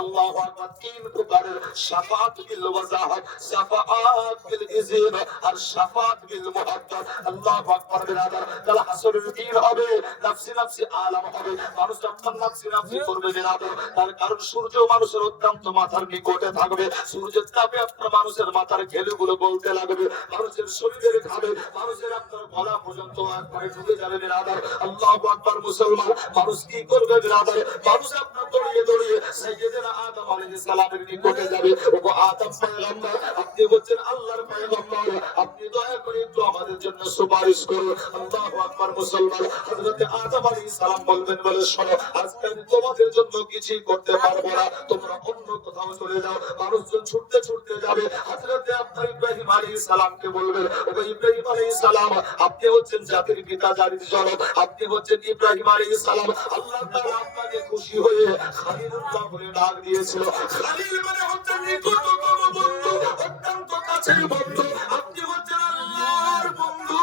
আল্লাহু আকবার 3 প্রকারের, সাফাত বিল ওয়াজাহাত, সাফাত বিল ইযন আর সাফাত বিল মুহাব্বাত। আল্লাহু আকবার। বিরাদার, কাল হাসরের দিন হবে, নাফসি নাফসি আলাম হবে, মানুষ আপনার নাফসি নাফসি করবে বিরাদার। তার কারণ সূর্য মানুষের অত্যন্ত মাথার নিকটে থাকবে, সূর্যের তাপে আপনার মানুষের মাথার ঘেলুগুলো গলতে লাগবে, মানুষের শরীরের ঘামে মানুষের আপনার গলা পর্যন্ত একবারে ঢুকে যাবে বিরাদার। আল্লাহু আকবার। মুসলমান, মানুষ কি করবে বিরাদার? মানুষ আপনার দৌড়িয়ে দৌড়িয়ে সাইয়্যিদনা আদম আলাইহিস সালামের নিকটে যাবে। ওগো আদম পয়গম্বর, আপনি হচ্ছেন আল্লাহর পয়গম্বর, আপনি দয়া করে একটু আমাদের জন্য সুপারিশ করুন। আল্লাহু আকবার। মুসলমান, হযরত আদম আলাইহিস সালাম বলবেন বলে শোনো, আজকে আমি তোমাদের জন্য কিছুই করতে পারবো না, তোমরা অন্য কোথাও চলে যাও। মানুষজন ছুটতে ছুটতে যাবে, হযরত আপনার ইব্রাহিম আলাইহিস সালামকে বলবেন ওগো ইব্রাহিম আলাইহিস সালাম, আপনি হচ্ছেন জাতির পিতা, জাতির জনক, আপনি হচ্ছেন ইব্রাহিম আলাইহিস সালাম। আল্লাহ তাআলা আপনাকে খুশি হয়ে খলিলুল্লাহ বলে ডাক দিয়েছিল। খলিল মানে হচ্ছে নিকটতম বন্ধু, অত্যন্ত কাছের বন্ধু, আপনি হচ্ছেন আল্লাহর বন্ধু।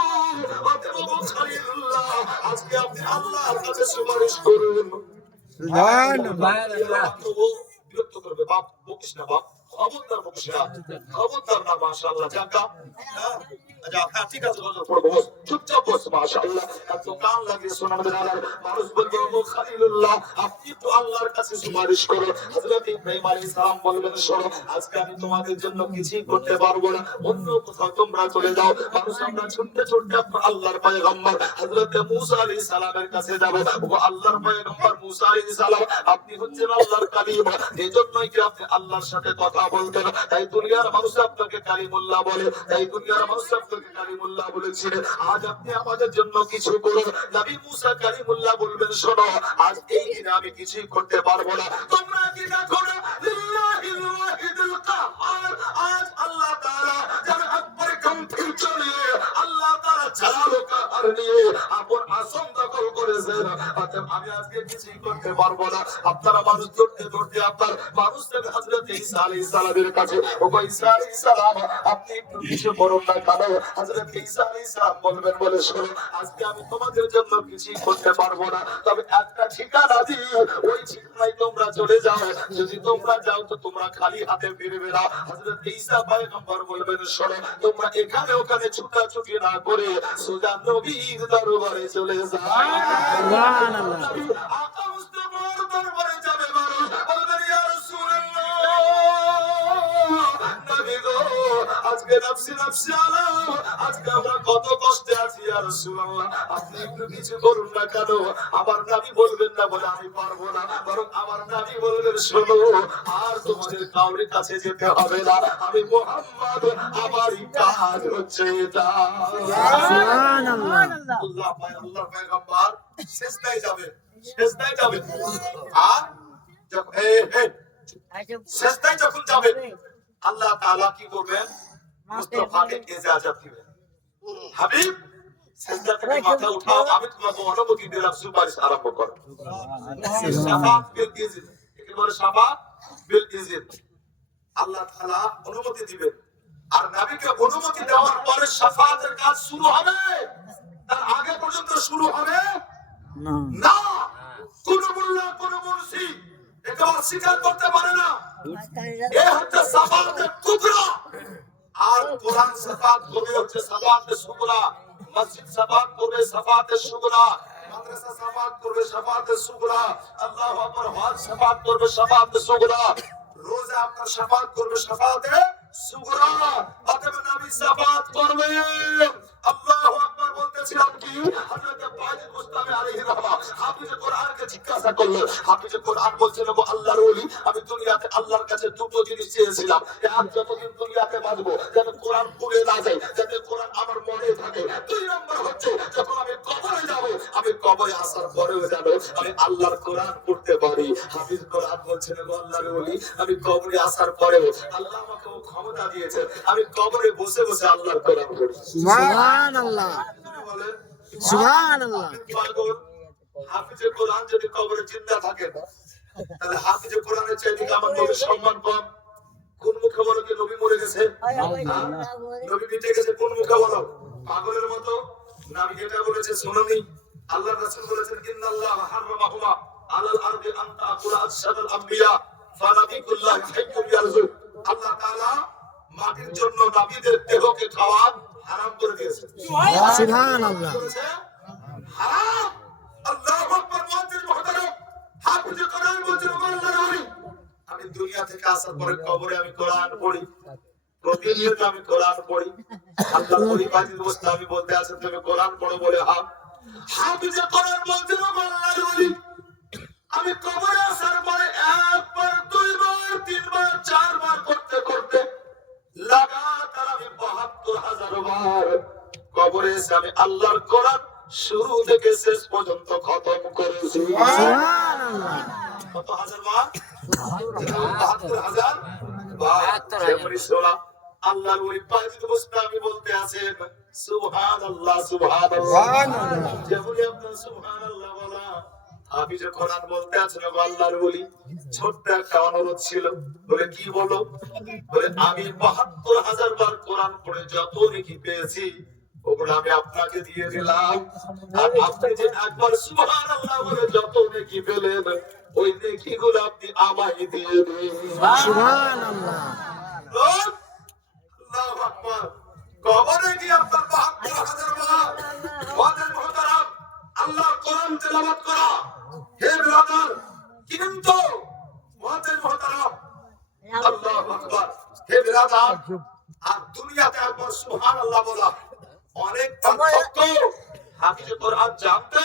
সুপারিশ করুন। সুবহানাল্লাহ। ও বিরক্ত করবে, বাপ বকিস না, বাপ খবরদার বকিস না, খবরদার না। মাশাআল্লাহ জাকা, আচ্ছা হ্যাঁ ঠিক আছে, বলো পড়বো, চুপচাপ বস। মাশাআল্লাহ এত কান লাগিয়ে শোনার বেলার মানুষ বলবে ও খলিলুল্লাহ, আপনি তো আল্লাহর কাছে সুপারিশ করো। হযরত ইব্রাহিম আলাইহিস সালাম বলবেন শোনো, আজকে আমি তোমাদের জন্য কিছুই করতে পারবো না, অন্য কোথাও তোমরা চলে যাও। মানুষ আমরা ছুটতে ছুটতে আল্লাহর পয়গম্বর হযরত মূসা আলাইহিস সালামের কাছে যাব। ও আল্লাহর পয়গম্বর মূসা আলাইহিস সালাম, আপনি হচ্ছেন আল্লাহর কালিম, এজন্যই কি আপনি আল্লাহর সাথে কথা বলতেন, তাই দুনিয়ার মানুষ আপনাকে কালিমুল্লাহ বলে, তাই দুনিয়ার মানুষ আপনাকে কালিমুল্লাহ বলেছিল। আজ আপনি আমাদের জন্য কিছু করুন। নবী মূসা কালিমুল্লাহ বলবেন শোনো, আজ এই দিনে আমি কিছুই করতে পারবো না, তোমরা কি দেখো না লিল্লাহিল ওয়াহিদুল কাহার, আজ আল্লাহ তাআলা যার আকবর গম্ভীর নিয়ে, আল্লাহ তাআলা জালাল ও কাহার নিয়ে আপন আসন দখল করেছেন। অতএব আমি আজকে কিছুই করতে পারবো না। আপনারা মানুষ ধরতে ধরতে আপনার মানুষ থেকে হযরত ঈসা আলাইহিস সালামের কাছে, ও ঈসা আলাইহিস সালাম আপনি একটু কিছু করুন না কেন? হযরত ঈসা আলাইহিস সালাম বলবেন বলে শোনো, আজকে আমি তোমাদের জন্য কিছুই করতে পারবো না, তবে একটা ঠিকানা দিই, ওই ঠিকানায় তোমরা চলে যাও। যদি তোমরা যাও তো তোমরা খালি হাতে ফিরবে না। হযরত ঈসা পয়গম্বর বলবেন শোনো, তোমরা এখানে ওখানে ছুটাছুটি না করে সোজা নবীর দরবারে চলে যাও। সুবহানাল্লাহ। আকা মুস্তাফার দরবারে যাবে মানুষ, বলবেন ইয়া রাসূলুল্লাহ, নবী গো, আজকে নফসি নফসি আলাম, আজকে আমরা কত কষ্টে আছি ইয়া রাসূলুল্লাহ, আপনি একটু কিছু করুন না কেন? আমার নবী বলবেন না বলে আমি পারবো না, বরং আমার নবী বলবেন শোনো, আর তোমাদের কাউরির কাছে যেতে হবে না, আমি মুহাম্মদ, আমারই কাজ হচ্ছে এটা। সুবহানাল্লাহ। আল্লাহ পায়, আল্লাহ পয়গম্বর সিজদায় যাবে, সিজদায় যাবে। আর যখন সিজদায় যখন যাবে আল্লাহ তাআলা কি করবেন? মুস্তাফাকে ইজাজত দিবেন, হাবিব সিজদা থেকে মাথা উঠাও, আমি তোমাকে অনুমতি দিলাম, সুপারিশ আরম্ভ করো। শাফাত বিল ইজন, একে বলে শাফাত বিল ইজন। আল্লাহ তাআলা অনুমতি দিবেন, আর নবীকে অনুমতি দেওয়ার পরে শাফাতের কাজ শুরু হবে, তার আগে পর্যন্ত শুরু হবে না। না। কোন মোল্লা কোন মুন্সি এটা অস্বীকার করতে পারে না। এ হচ্ছে শাফাতের টুকরা। আর কোরআন শাফাত করবে হচ্ছে শাফাতের সুগরা, মসজিদ শাফাত করবে শাফাতের সুগরা, মাদ্রাসা শাফাত করবে শাফাতের সুগরা, আল্লাহু আকবার, হজ শাফাত করবে শাফাতের সুগরা, রোজা আপনার শাফাত করবে শাফাতের সুগরা। অতএব নবী শাফাত করবে। আল্লাহু আকবার বলতেছিলাম কি, হযরত বাইজিদ মুস্তামি আলাইহির রহমাত হাফিজে কোরআনকে জিজ্ঞাসা করলো, হাফিজে কোরআন বলছেন ও আল্লাহর ওলি, আমি দুনিয়াতে আল্লাহর কাছে দুটো জিনিস চেয়েছিলাম, এক যতদিন দুনিয়াতে বাঁচবো যাতে কোরআন ভুলে না যায়, যাতে কোরআন আমার মনে থাকে। দুই নম্বর হচ্ছে যখন আমি কবরে যাব, আমি কবরে আসার পরেও যেন আমি আল্লাহর কোরআন পড়তে পারি। হাফিজ কোরআন বলছেন ও আল্লাহর ওলি, আমি কবরে আসার পরেও আল্লাহ আমাকে ক্ষমতা দিয়েছেন, আমি কবরে বসে বসে আল্লাহর কোরআন পড়ি। সুবহানাল্লাহ। বলেন সুবহানাল্লাহ। পাগল, হাফিজে কোরআন যদি কবরে জিন্দা থাকে তাহলে হাফিজে কোরআনের চাইতে আমার নবীর সম্মান কম। কোন মুখে বলো যে নবী মরে গেছে, নবী বেঁচে গেছে, কোন মুখে বলো? পাগলের মতো। নবী যেটা বলেছে শুনুনি, আল্লাহর রাসূল বলেছেন ইন্নাল্লাহ হারামাহুমা আলাল আরদি আন তাকুলা আশহাদুল আম্বিয়া ফানাবিকুল্লাহ হাইয়ুল ইয়ারযুক। আল্লাহ তাআলা মাটির জন্য নবীদের দেহকে খাওয়া হারাম করে দিয়েছে। সুবহানাল্লাহ। হারাম। আল্লাহু আকবার। মুআজ্জিন মুহতারাম, হাফিজে কোরআন বলছেন ও আল্লাহর ওলি, আমি দুনিয়া থেকে আসার পরে কবরে আমি কোরআন পড়ি, প্রতিনিয়ত আমি কোরআন পড়ি। আল্লাহর ওলি বাইজিদ মুস্তামি বলতে আছেন তুমি কোরআন পড়ো বলে হাফিজে কোরআন বলছেন ও আল্লাহর ওলি, আমি কবরে আসার পরে একবার, দুইবার, তিনবার, চারবার করতে করতে লাগাতার আমি ৭২,০০০ বার কবরে এসে আমি আল্লাহর কোরআন শুরু থেকে শেষ পর্যন্ত খতম করেছি। সুবহানাল্লাহ। কত হাজার বার? ৭২,০০০ বার। আল্লাহর ওলি বাইজিদ মুস্তামি বলতে আছেন সুবহানাল্লাহ, সুবহানাল্লাহ। যেমনই আপনার সুবহানাল্লাহ বলা, হাফিজে কোরআন বলতে আছেন আল্লাহর ওলি, ছোট্ট একটা অনুরোধ ছিল। বলে কি বলো? বলে আমি ৭২,০০০ বার কোরআন পড়ে যত নেকি পেয়েছি, ও ওগুলো আমি আপনাকে দিয়ে দিলাম। আর আপনি যে একবার সুবহানাল্লাহ বলে যত নেকি পেলেন, ওই নেকিগুলো আপনি আমায় দিয়ে দিন। সুবহানাল্লাহ। আল্লাহু আকবার। কবরে গিয়ে আপনার ৭২,০০০ বার ওয়াজের মুহতারাম আল্লাহর কোরআন তেলাওয়াত করা, হে ব্রাদার, কিন্তু ওয়াজের মুহতারাম আল্লাহু আকবার, হে ব্রাদার, আর দুনিয়াতে একবার সুবহানাল্লাহ বলা অনেক পার্থক্য। হাফিজে কোরআন জানতে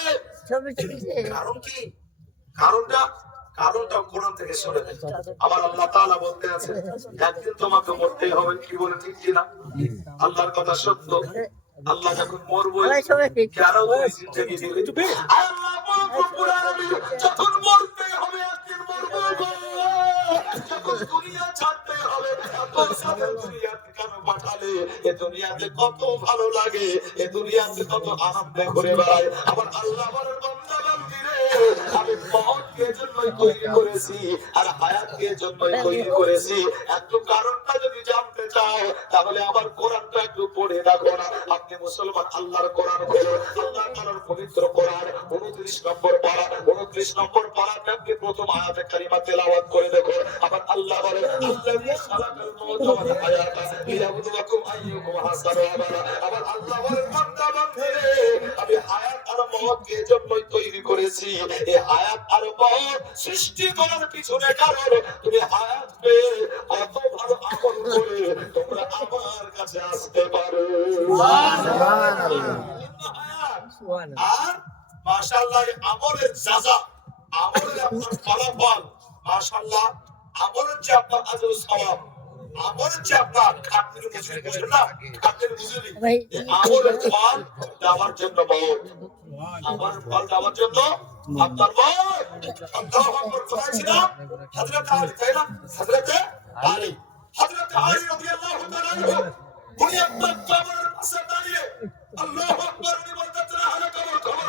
কারণ কি? কারণটা কোরআন থেকে শুনে নেন। আমার আল্লাহ তাআলা বলতে আছে, একদিন তোমাকে মরতেই হবে। কি বলে, ঠিক কিনা? আল্লাহর কথা সত্য। আল্লাহ যখন মরবো কেন তুমি জিন্দেগি দিলে? আল্লাহ রব্বুল আলামিন যখন মরতে হবে একদিন মরবো গো। যখন দুনিয়া ছাড়তে হবে তখন সাথে দুনিয়াতে কেন পাঠালে? এ দুনিয়াতে কত ভালো লাগে, এ দুনিয়াতে কত আনন্দে ঘুরে বেড়ায়। আবার আল্লাহ বলেন, বান্দা বান্দি রে, আমি মওতকে জন্যই তৈরি করেছি আর হায়াতকে জন্যই তৈরি করেছি। একটু কারণটা যদি জানতে চাও তাহলে আবার কোরআনটা একটু পড়ে দেখো না। আপনি মুসলমান, আল্লাহর কোরআন পড়ো, আল্লাহ তাআলার পবিত্র কোরআন 29 নম্বর পারা, 29 নম্বর পারাতে আপনি প্রথম আয়াতে কারিমা তেলাওয়াত করে দেখো। আবার আল্লাহ বলেন, আল্লাযী খালাকাল মাউতা ওয়াল হায়াতা লিয়াবলুয়াকুম আইয়ুকুম আহসানু আমালা। আবার আল্লাহ বলেন, বান্দা বান্দি রে, আমি হায়াত আর মওতকে জন্যই তৈরি করেছি। এই হায়াত আর মওত সৃষ্টি করার পিছনে কারণ তুমি হায়াত পেয়ে কত ভালো আমল করে তোমরা আমার কাছে আসতে পারো। আর মাশাআল্লাহ আমলের যাজা, আমলের আপনার ফলাফল, মাশাআল্লাহ আমলের যে আপনার আজর সওয়াব, আমলের যে আপনার খাটনির মজুরি, বুঝলেন না, খাটনির মজুরি, আমলের ফল দেওয়ার জন্য মওত, আমার ফল দেওয়ার জন্য আপনার মওত। আল্লাহু আকবার। কোথায় ছিলাম? হযরত আলী, তাই না? হযরত আলী, হযরত আলী রাদিয়াল্লাহু তাআলা আনহু উনি আপনার কবরের পাশে দাঁড়িয়ে আল্লাহু আকবার উনি বলতেছেন, আলে কবর কবর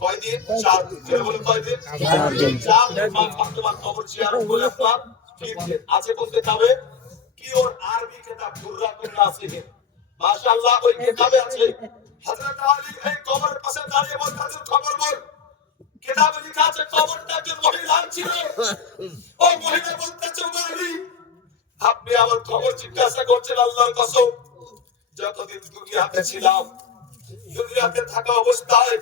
কয়দিন? 4 দিন। কে বলে কয়দিন? 4 দিন। 4 দিন তোমার কবর জিয়ারত করে আপনার ফিরলেন। আছে কোন কিতাবে? কি ওর আরবি কিতাব দুররাতুন নাসিহিন, মাশাআল্লাহ ওই কিতাবে আছে হযরত আলী এই কবরের পাশে দাঁড়িয়ে বলতেছেন, কবর বল। কিতাবে লেখা আছে কবরটা একজন মহিলা ছিল। ওই মহিলা বলতেছে, আলী আপনি আমার খবর জিজ্ঞাসা করছেন, আল্লাহর কসম যতদিন দুনিয়াতে ছিলাম, দুনিয়াতে থাকা অবস্থায়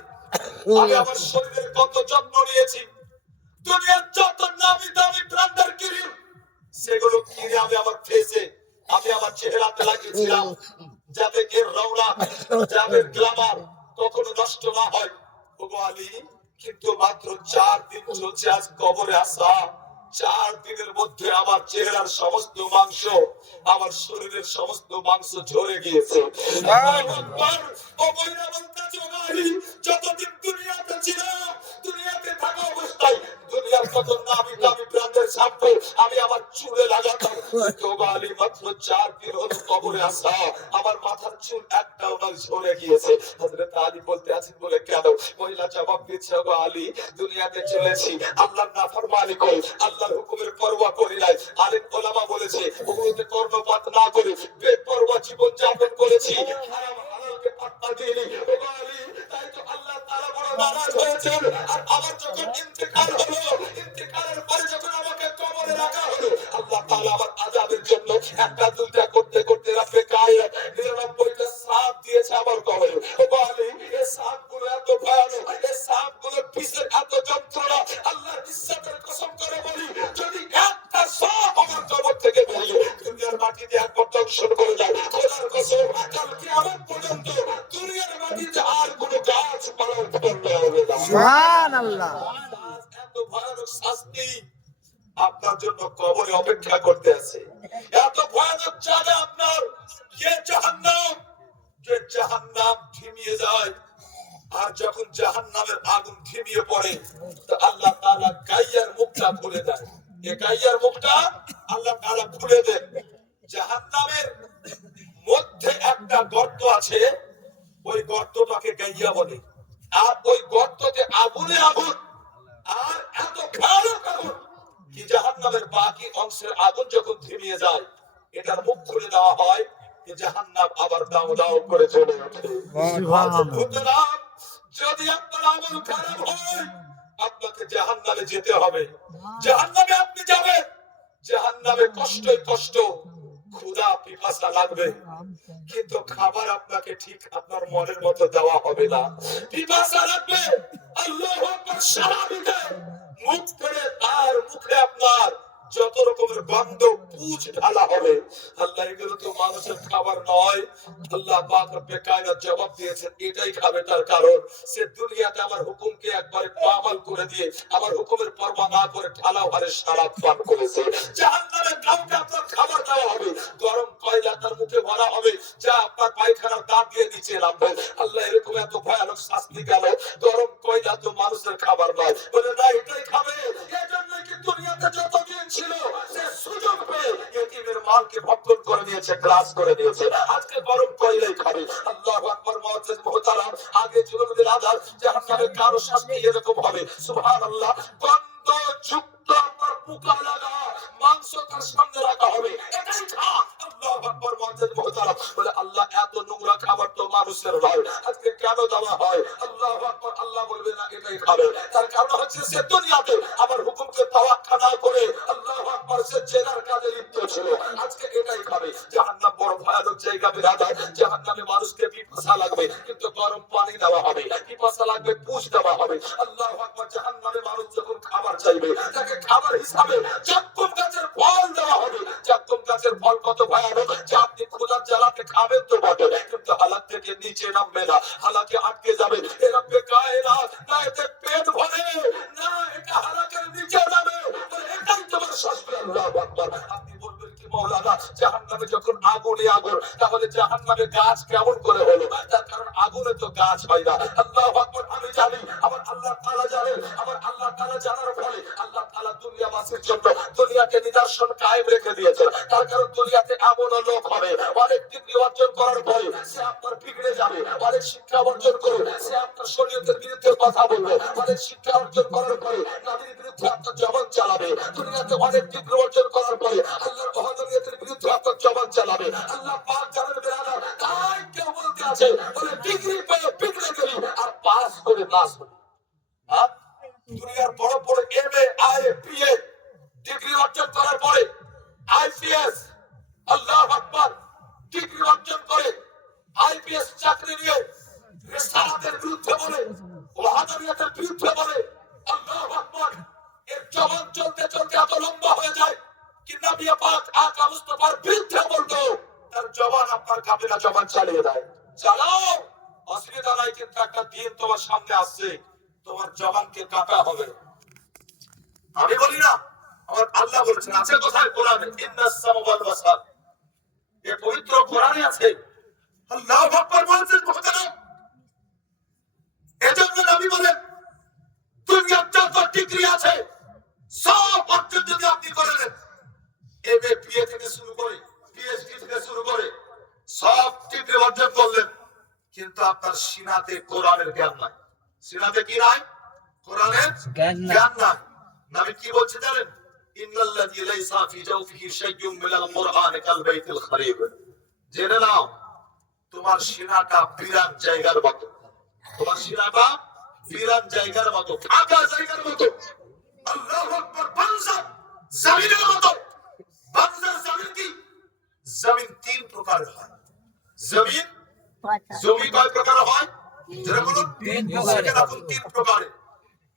আমি আমার শরীরের কত যত্ন নিয়েছি। দুনিয়ার যত নামি দামি ব্র্যান্ডের ক্রিম সেগুলো কিনে আমি আমার ফেসে, আমি আমার চেহারাতে লাগিয়েছিলাম, যাতে এর রওনা, যাতে গ্ল্যামার কখনো নষ্ট না হয়। ওগো আলী, কিন্তু মাত্র 4 দিন চলছে আজ কবরে আসা। 4 দিনের মধ্যে আমার চেহারার সমস্ত মাংস, আমার শরীরের সমস্ত মাংস ঝরে গিয়েছে। যতদিন দুনিয়াতে ছিলাম, দুনিয়াতে থাকা অবস্থায় দুনিয়ার কত নামি দামি ব্র্যান্ডের শ্যাম্পু আমি আমার চুলে লাগাতাম। আলী মাত্র 4 দিন হলো কবরে আসা, আমার মাথার চুল একটাও না ঝরে গিয়েছে। হযরত আলী বলতে আছেন, বলে কেন? মহিলা জবাব দিচ্ছে, গো আলী দুনিয়াতে চলেছি আল্লাহর নাফরমানি করে, আল্লাহর হুকুমের পরোয়া করি নাই। আলেম ওলামা বলেছে ওগুলোতে কর্ণপাত না করে বেপরোয়া জীবন যাপন করেছি, হারাম হালালকে পাত্তা দিইনি। ওগো আলী, তাই তো আল্লাহ তাআলা বড় নারাজ হয়েছেন। আর আমার যখন ইন্তেকাল হলো, ইন্তেকালের পরে যখন আমাকে কবরে রাখা হলো, আল্লাহ তাআলা আমার আযাবের জন্য একটা দুইটা করতে করতে রাতে কায়েত 99টা সাপ দিয়েছে আমার কবরে। ওগো আলী, এই সাপগুলো এত ভয়ানক, এই সাপগুলোর পিছে এত যন্ত্রণা, আল্লাহর ইজ্জতের কসম করে বলি, যদি একটা সাপ আমার কবর থেকে বেরিয়ে দুনিয়ার মাটিতে একবার দংশন করে যায়, খোদার কসম কাল কিয়ামত পর্যন্ত দুনিয়ার মাটিতে আর কোনো গাছ পালা উৎপন্ন হবে না। সুবহানাল্লাহ। এত ভয়ানক শাস্তি আপনার জন্য কবরে অপেক্ষা করতে আছে। এত ভয়ানক জায়গা আপনার, যে জাহান্নাম, যে জাহান্নাম ধিমিয়ে যায়। আর যখন জাহান্নামের আগুন ধিমিয়ে পড়ে তো আল্লাহ তাআলা গাইয়ার মুখটা খুলে দেয়। এই গাইয়ার মুখটা আল্লাহ তাআলা খুলে দেন। জাহান্নামের মধ্যে একটা গর্ত আছে, ওই গর্তটাকে গাইয়া বলে। আর ওই গর্ততে আগুনে আগুন, আর এত ভয়ানক আগুন কি জাহান্নামের বাকি অংশের আগুন যখন ধিমিয়ে যায়, এটার মুখ খুলে দেওয়া হয়। জাহান্নাম আবার দাও দাও করে চলে ওঠে। সুবহানাল্লাহ। সুতরাং যদি আপনার আমল খারাপ হয় আপনাকে জাহান্নামে যেতে হবে। জাহান্নামে আপনি যাবেন, জাহান্নামে কষ্টই কষ্ট, ক্ষুধা পিপাসা লাগবে, কিন্তু খাবার আপনাকে ঠিক আপনার মনের মতো দেওয়া হবে না। পিপাসা লাগবে, আল্লাহু আকবার সারা দিতে মুখ থেকে তার মুখে আপনার যত রকমের গন্ধ পুঁজ ঢালা হবে। আল্লাহ এগুলো তো মানুষের খাবার নয়। আল্লাহ পাক রব্বে কায়নাত জবাব দিয়েছেন এটাই খাবে, তার কারণ সে দুনিয়াতে আমার হুকুমকে একবারে পাগল করে দিয়ে আমার হুকুমের পরোয়া না করে ঢালা ভারে শরাব পান করেছে। জাহান্নামে কাউকে আপনার খাবার দেওয়া হবে, গরম কয়লা তার মুখে ভরা হবে, যা আপনার পায়খানার দাঁত দিয়ে নিচে নামবে। আল্লাহ এরকম এত ভয়ানক শাস্তি গেল, গরম কয়লা তো মানুষের খাবার নয়, বলে না এটাই খাবে। এজন্য কি দুনিয়াতে যতদিন ছিল সে সুযোগ পেয়ে ইতিমের মালকে ভক্ষণ করে নিয়েছে, গ্রাস করে নিয়েছে, আজকে গরম কয়লাই খাবে। আল্লাহু আকবার মুআজ্জিজ মুহতারাম, আগে জুলুমের আযাব জাহান্নামে কারো শাস্তি এরকম হবে। সুবহানাল্লাহ, গন্ধ যুক্ত আপনার পোকা লাগা মাংস তার সামনে রাখা হবে, এটাই খা। আল্লাহু আকবার মুআজ্জিজ মুহতারাম, বলে আল্লাহ এত নোংরা খাবার তো মানুষের নয়, আজকে কেন দেওয়া হয়? আল্লাহু আকবার, আল্লাহ বলবে না এটাই খাবে। তার কারণ হচ্ছে সে দুনিয়াতে আমার হুকুমকে তাওয়াক্কা না করে আল্লাহু আকবার সে জেনার কাজে লিপ্ত ছিল, আজকে এটাই খাবে। জাহান্নাম বড় ভয়ানক জায়গা, বিরাদার। জাহান্নামে মানুষকে পিপাসা লাগবে কিন্তু গরম পানি দেওয়া হবে, পিপাসা লাগবে পুষ দেওয়া হবে। আল্লাহু আকবার, জাহান্নামে মানুষ যখন খাবার চাইবে তাকে খাবার হিসাবে জাক্কুম গাছের ফল দেওয়া হবে। জাক্কুম গাছের ফল কত ভয়ানক যে আপনি ক্ষুধার জ্বালাতে খাবেন তো বটে, কিন্তু হালাক থেকে নিচে নামবে না, হালাকে আটকে যাবে। এরা বেকায়নাত, না এতে পেট ভরে, না এটা হালাকের নিচে নামে, এটাই তোমার শাস্তি। আল্লাহু আকবার। আপনি বলবেন কি মাওলানা, জাহান্নামে যখন আগুনে আগুন, তাহলে জাহান্নামে গাছ কেমন করে হলো? তার কারণ আগুনে তো গাছ হয় না। আল্লাহু আকবার, আমি জানি, আমার আল্লাহ তাআলা জানেন, আমার আল্লাহ তাআলা জানার ফলে আল্লাহ তাআলা দুনিয়াবাসীর জন্য দুনিয়াকে নিদর্শন কায়েম রেখে দিয়েছেন। তার কারণ দুনিয়াতে এমন লোক হবে অনেক ডিগ্রি অর্জন করার পরে সে আপনার বিগড়ে যাবে, অনেক শিক্ষা অর্জন করে সে আপনার শরীয়তের বিরুদ্ধে কথা বলবে, অনেক শিক্ষা অর্জন করার পরে নবীর বিরুদ্ধে আপনার জবান চালাবে। দুনিয়াতে অনেক ডিগ্রি অর্জন করার পরে আল্লাহর ওয়াহদানিয়তের বিরুদ্ধে আপনার জবান চালাবে। আল্লাহ পাক জানেন বেরাদার, তাই কেউ বলতে আছে বলে ডিগ্রি পেয়ে বিগড়ে গেলি আর পাস করে নাস হলি। দুনিয়ার বড় বড় এমএ আইএ বিএ ডিগ্রি অর্জন করার পরে আইপিএস, আল্লাহু আকবার, ডিগ্রি অর্জন করে আইপিএস চাকরি নিয়ে রিসালাতের বিরুদ্ধে বলে, ওয়াহাদানিয়তের বিরুদ্ধে বলে, আল্লাহু আকবার, এর জবান চলতে চলতে এত লম্বা হয়ে যায় কি নবী পাক আকা মুস্তাফার বিরুদ্ধে বলতো তার জবান আপনার কাঁপে না, জবান চালিয়ে দেয়। চালাও, অসুবিধা নাই, কিন্তু একটা দিন তোমার সামনে আসছে তোমার জবানকে কাটা হবে। আমি বলি না, আমার আল্লাহ বলেছেন, আছে কোথায়? কোরআনে, ইন্নাস সামা ওয়াল বাসার, এই পবিত্র কোরআনে আছে। আল্লাহু আকবার বলছেন মুহতারাম। এজন্য নবী বলেন দুনিয়ার যত ডিগ্রি আছে সব অর্জন যদি আপনি করে নেন, এমএ বিএ থেকে শুরু করে পিএইচডি থেকে শুরু করে সব ডিগ্রি অর্জন করলেন, কিন্তু আপনার সিনাতে কোরআনের জ্ঞান নাই। সিনাতে কি নাই? কোরআনের জ্ঞান নাই। নবী কি বলছে জানেন? ইন্নাল্লাযী লাইসা ফি জাওফিহি শাইউম মিনাল কুরআনি কাল বাইতিল খরিব। জেনে নাও তোমার সিনাটা বিরান জায়গার মতো, তোমার সিনাটা বিরান জায়গার মতো, ফাঁকা জায়গার মতো। আল্লাহু আকবার। বানজার জমিনের মতো। বানজার জমিন কি? জমিন তিন প্রকারের হয়। জমিন, জমি কয় প্রকার হয়? যারা বলুন তিন প্রকারের।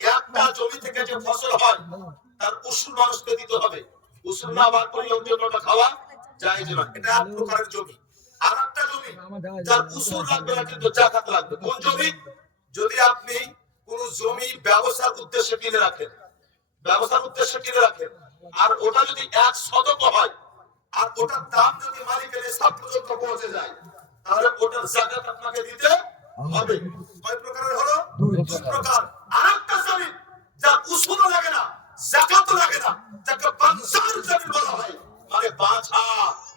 একটা জমি থেকে যে ফসল হয় তার উসুল মানুষকে দিতে হবে, উসুল না বার করলে ওর জন্য ওটা খাওয়া জায়েজ নয়, এটা এক প্রকারের জমি। আর একটা জমি যার উসুল লাগবে না কিন্তু জাকাত লাগবে। কোন জমি? যদি আপনি কোন জমি ব্যবসার উদ্দেশ্যে কিনে রাখেন, ব্যবসার উদ্দেশ্যে কিনে রাখেন, আর ওটা যদি 1 শতক হয় আর ওটার দাম যদি মালিকের হিসাব পর্যন্ত পৌঁছে যায় তাহলে ওটার জাকাত আপনাকে দিতে হবে। কয় প্রকারের হলো? দুই প্রকার। আরেকটা জমি যার উসুলও লাগে না, জাকাতও লাগে না, যাকে বানজার জমি বলা হয়, মানে বাঁধা,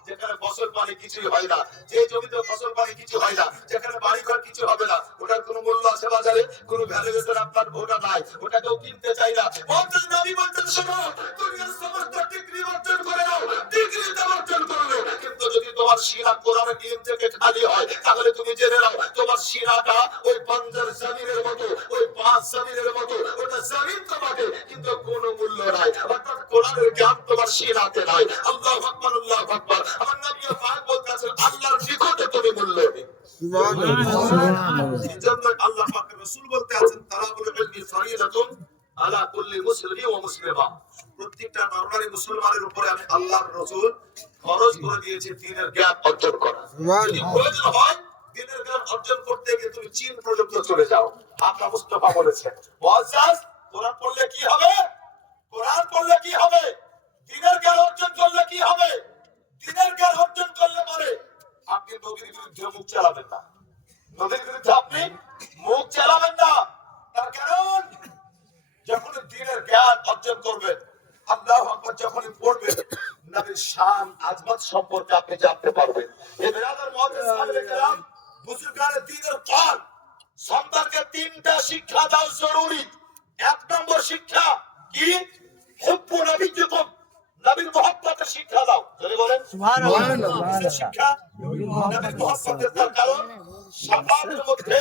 যেখানে ফসল পানি কিছুই হয় না, যে জমিতে ফসল পানি কিছু হয় না, যেখানে বাড়ি ঘর কিছু হবে না, ওটার কোনো মূল্য আছে বাজারে, কোনো ভ্যালুয়েশন আপনার ওটা নাই, ওটা কেউ কিনতে চাই না। বলতেন নবী বলতেন, শোনো, দুনিয়ার সমস্ত ডিগ্রি অর্জন করে নাও, ডিগ্রি অর্জন করবে, কিন্তু যদি তোমার সিনা কোরআনের তুমি জেনে নাও তোমার সিনাটা ওই পাঞ্জার জমিনের মতো, ওই পাঁচ জমিনের মতো, ওটা জমিন তোমাকে, কিন্তু কোনো মূল্য নাই। অর্থাৎ কোরআনের জ্ঞান তোমার সিনাতে নাই। আল্লাহু আকবার, আল্লাহু আকবার। আমার নবী পাক বলতেছেন আল্লাহর নিকটে তুমি মূল্যহীন। এজন্য আল্লাহ পাকের রাসূল বলতে আছেন তালাবুল ইলমি ফরিদাতুন আলা কুল্লি মুসলিমি ওয়া মুসলিমা। প্রত্যেকটা নরনারী মুসলমানের উপরে আমি আল্লাহর রাসূল ফরজ করে দিয়েছি দ্বীনের জ্ঞান অর্জন করা। যদি প্রয়োজন হয় দ্বীনের জ্ঞান অর্জন করতে গিয়ে তুমি চীন পর্যন্ত চলে যাও। আপনার মুস্তাফা বলেছেন মুআজ্জাজ কোরআন পড়লে কি হবে? কোরআন পড়লে কি হবে? দ্বীনের জ্ঞান অর্জন করলে কি হবে? দ্বীনের জ্ঞান অর্জন করলে পরে আপনি নবীর বিরুদ্ধে মুখ চালাবেন না। নবীর বিরুদ্ধে আপনি মুখ চালাবেন না। তার কারণ যখন দ্বীনের জ্ঞান অর্জন করবেন, আল্লাহু আকবার যখন পড়বেন, নবীর শান আজমত সম্পর্কে আপনি জানতে পারবেন। এই বিরাদার মুআজ্জাজ সাহেবে কেরাম বুজুর্গানে দ্বীনের কাল সন্তানকে তিনটা শিক্ষা দাও জরুরি। এক নম্বর শিক্ষা কি? হুব্বু নবিয়্যিকুম, নবীর মুহাব্বতের শিক্ষা দাও। যদি বলেন সুবহানাল্লাহ। শিক্ষা নবীর মুহাব্বতের। তার কারণ শাফাআতের মধ্যে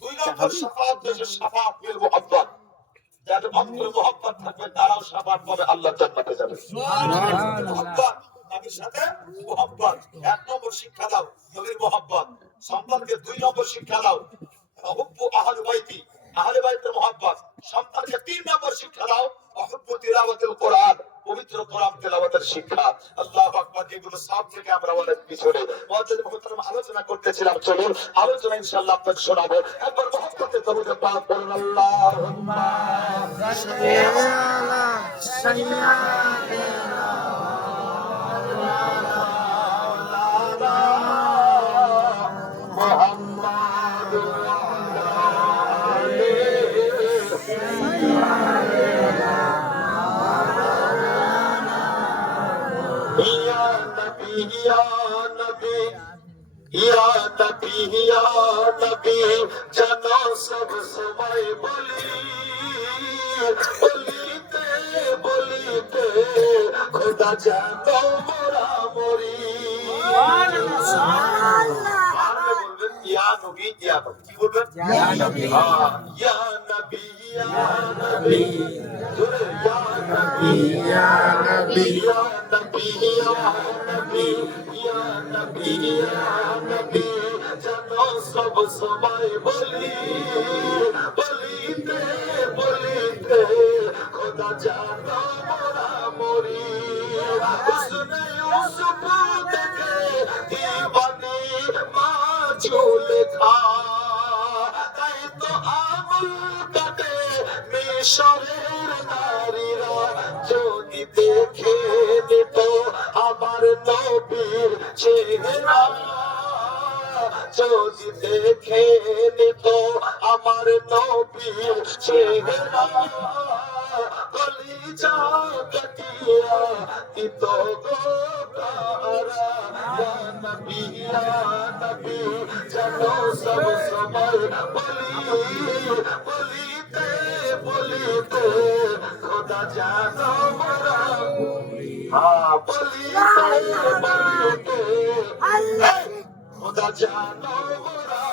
দুই নম্বর শাফাআত হচ্ছে শাফাআত বিল মুহাব্বত। যাদের অন্তরে মুহাব্বত থাকবে তারাও শাফাআত পাবে, আল্লাহর জান্নাতে যাবে। সুবহানাল্লাহ। মুহাব্বত নবীর সাথে মুহাব্বত। এক নম্বর শিক্ষা দাও নবীর মুহাব্বত। সন্তানকে দুই নম্বর শিক্ষা দাও হুব্বু আহলে বাইতি, আহলে বাইতের মুহাব্বত। সন্তানকে তিন নম্বর শিক্ষা দাও হুব্বু তিলাওয়াতুল কোরআন, পবিত্র কোরআন তেলাওয়াতের শিক্ষা। আল্লাহু আকবার। এগুলো সব থেকে আমরা অনেক পিছনে। মুআজ্জাজ মুহতারাম আলোচনা করতেছিলাম, চলুন আলোচনা ইনশাআল্লাহ আপনাকে শোনাবো। একবার মুহাব্বতে দরুদ পাক পড়ুন। আল্লাহুম্মা সাল্লি আলা সাইয়্যিদিনা মুহাম্মাদ ইয়া নবী ইয়া নবী জানো সব সময় বলি, বলিতে বলিতে খোদা জানো মোরা মরি। বলবেন ইয়া নবী, ইয়া নবী। কি বলবেন? ইয়া নবী, ইয়া নবী, ইয়া নবী। জোরে ইয়া নবী, ইয়া নবী, ইয়া নবী, ইয়া নবী, ইয়া নবী, ইয়া নবী জানো সব সময় বলি, বলিতে বলিতে খোদা জানো মোরা মরি। হুসনে ইউসুফ দেখে দিবানি মাঝুল খা, তাই তো আঙুল কাটে মিশরের নারীরা। যদি দেখে নিত আমার নবীর চেহারা, যদি দেখে নিত আমার নবীর চেহারা, কলিজা কাটিয়া দিত গো তারা। ইয়া নবী, ইয়া নবী জানো সব সময় বলি, বলিতে বলিতে খোদা জানো মোরা। বলিতে বলিতে খোদা জানো মোরা।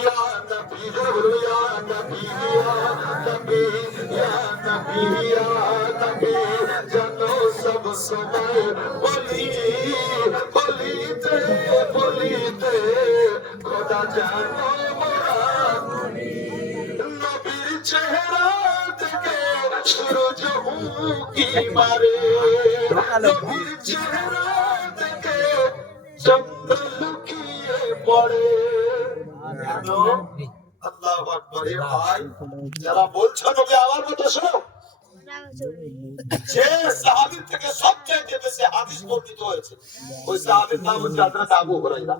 ইয়া নবী, ইয়া নবী, ইয়া নবী, ইয়া নবী, ইয়া নবী জানো সব সময় বলি, বলিতে বলিতে খোদা জানো মোরা। নবীর চেহারা থেকে সূরজ উঁকি মারে, নবীর চেহারা থেকে চন্দ্র লুকিয়ে পড়ে। আল্লাহু আকবার। ভাই যারা বলছো নবী আমার কথা শোনো, যে সাহাবীর থেকে সবচেয়ে বেশি হাদিস বর্ণিত হয়েছে ওই সাহাবীর নাম হচ্ছে হযরত আবু হুরায়রা।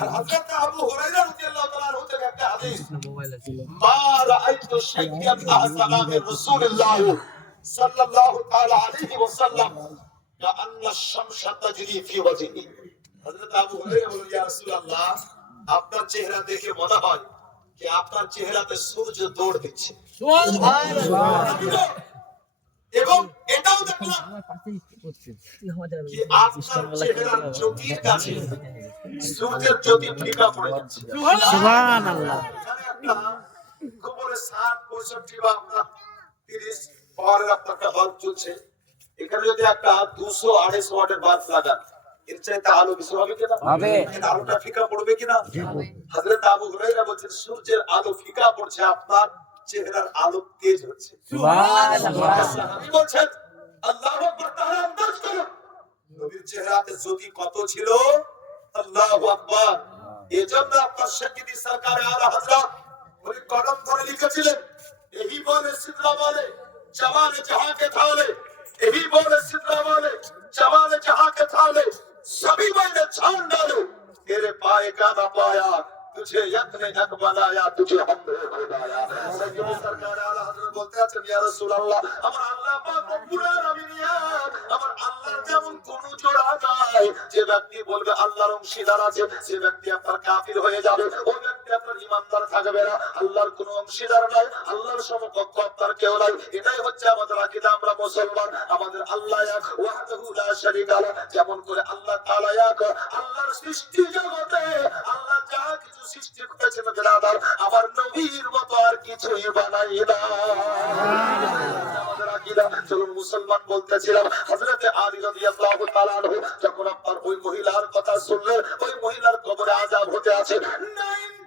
আর হযরত আবু হুরায়রা রাদিয়াল্লাহু তাআলা আনহু থেকে একটা হাদিস, মা রাআইতু শাইয়ান আহসানা মিন রাসূলিল্লাহ সাল্লাল্লাহু তাআলা আলাইহি ওয়াসাল্লাম কাআন্না আশ-শামসা তাজরি ফি ওয়াজহি। হযরত আবু হুরায়রা বলেন ইয়া রাসূলুল্লাহ, আপনার চেহারা দেখে মনে হয় যে আপনার চেহারাতে সূর্য দৌড় দিচ্ছে। সুবহানাল্লাহ। এবং এটাও দেখলাম কি আপনার চেহারার জ্যোতির কাছে সূর্যের জ্যোতি ফিকা পড়ে যাচ্ছে। সুবহানাল্লাহ। এখানে একটা খবরে 60-65 বা আপনার 30 পাওয়ারের আপনার একটা বাল্ব চলছে, এখানে যদি একটা 200-250 ওয়াটের বাল্ব লাগান, এর চাইতে আলো বেশি হবে কিনা? হবে। এর আলোটা ফিকা পড়বে কিনা? হযরত আবু হুরায়রা বলেন সূর্যের আলো ফিকা পড়ছে, আপনার চেহারার আলো তেজ হচ্ছে। সুবহানাল্লাহ। সাহাবী বলছেন আল্লাহু আকবার, তাহলে আন্দাজ করো নবীর চেহারাতে জ্যোতি কত ছিল। আল্লাহু আকবার। এজন্য আপনার সাইয়্যিদি সরকার আলা হযরত ওই কলম ধরে লিখেছিলেন, यही बोले सिदरा वाले जवान जहां के थाले, यही बोले सिदरा वाले जवान जहां के थाले, सभी मैंने छान डाले, तेरे पाए का ना पाया, तुझे यक ने यक बनाया, तुझे हमने खुदाया। सैय्यिदी सरकार आला हযরত বলতে আছেন ইয়া রাসূলুল্লাহ, আমার আল্লাহ পাক রব্বুল আলামিন, আমার আল্লাহর যেমন কোনো জোড়া নাই। যে ব্যক্তি বলবে আল্লাহর অংশীদার আছে, সে ব্যক্তি আপনার কাফির হয়ে যাবে, ওই ব্যক্তি আপনার ঈমানদার থাকবে না। আল্লাহর কোনো অংশীদার নাই, আল্লাহর সমকক্ষ আপনার কেউ নাই। এটাই হচ্ছে আমাদের আকীদা, আমরা মুসলমান। আমাদের আল্লাহ এক, ওয়াহদাহু লা শারীকা লাহু। যেমন করে আল্লাহ তাআলা এক, আল্লাহর সৃষ্টি জগতে আল্লাহ যা কিছু সৃষ্টি করেছেন বিরাদার, আমার নবীর মতো আর কিছুই বানাই না। আমাদের আকীদা। চলুন মুসলমান বলতেছিলাম, হযরত আলী রাদিয়াল্লাহু তাআলা আনহু যখন আপনার ওই মহিলার কথা শুনলেন, ওই মহিলার কবরে আযাব হতে আছে,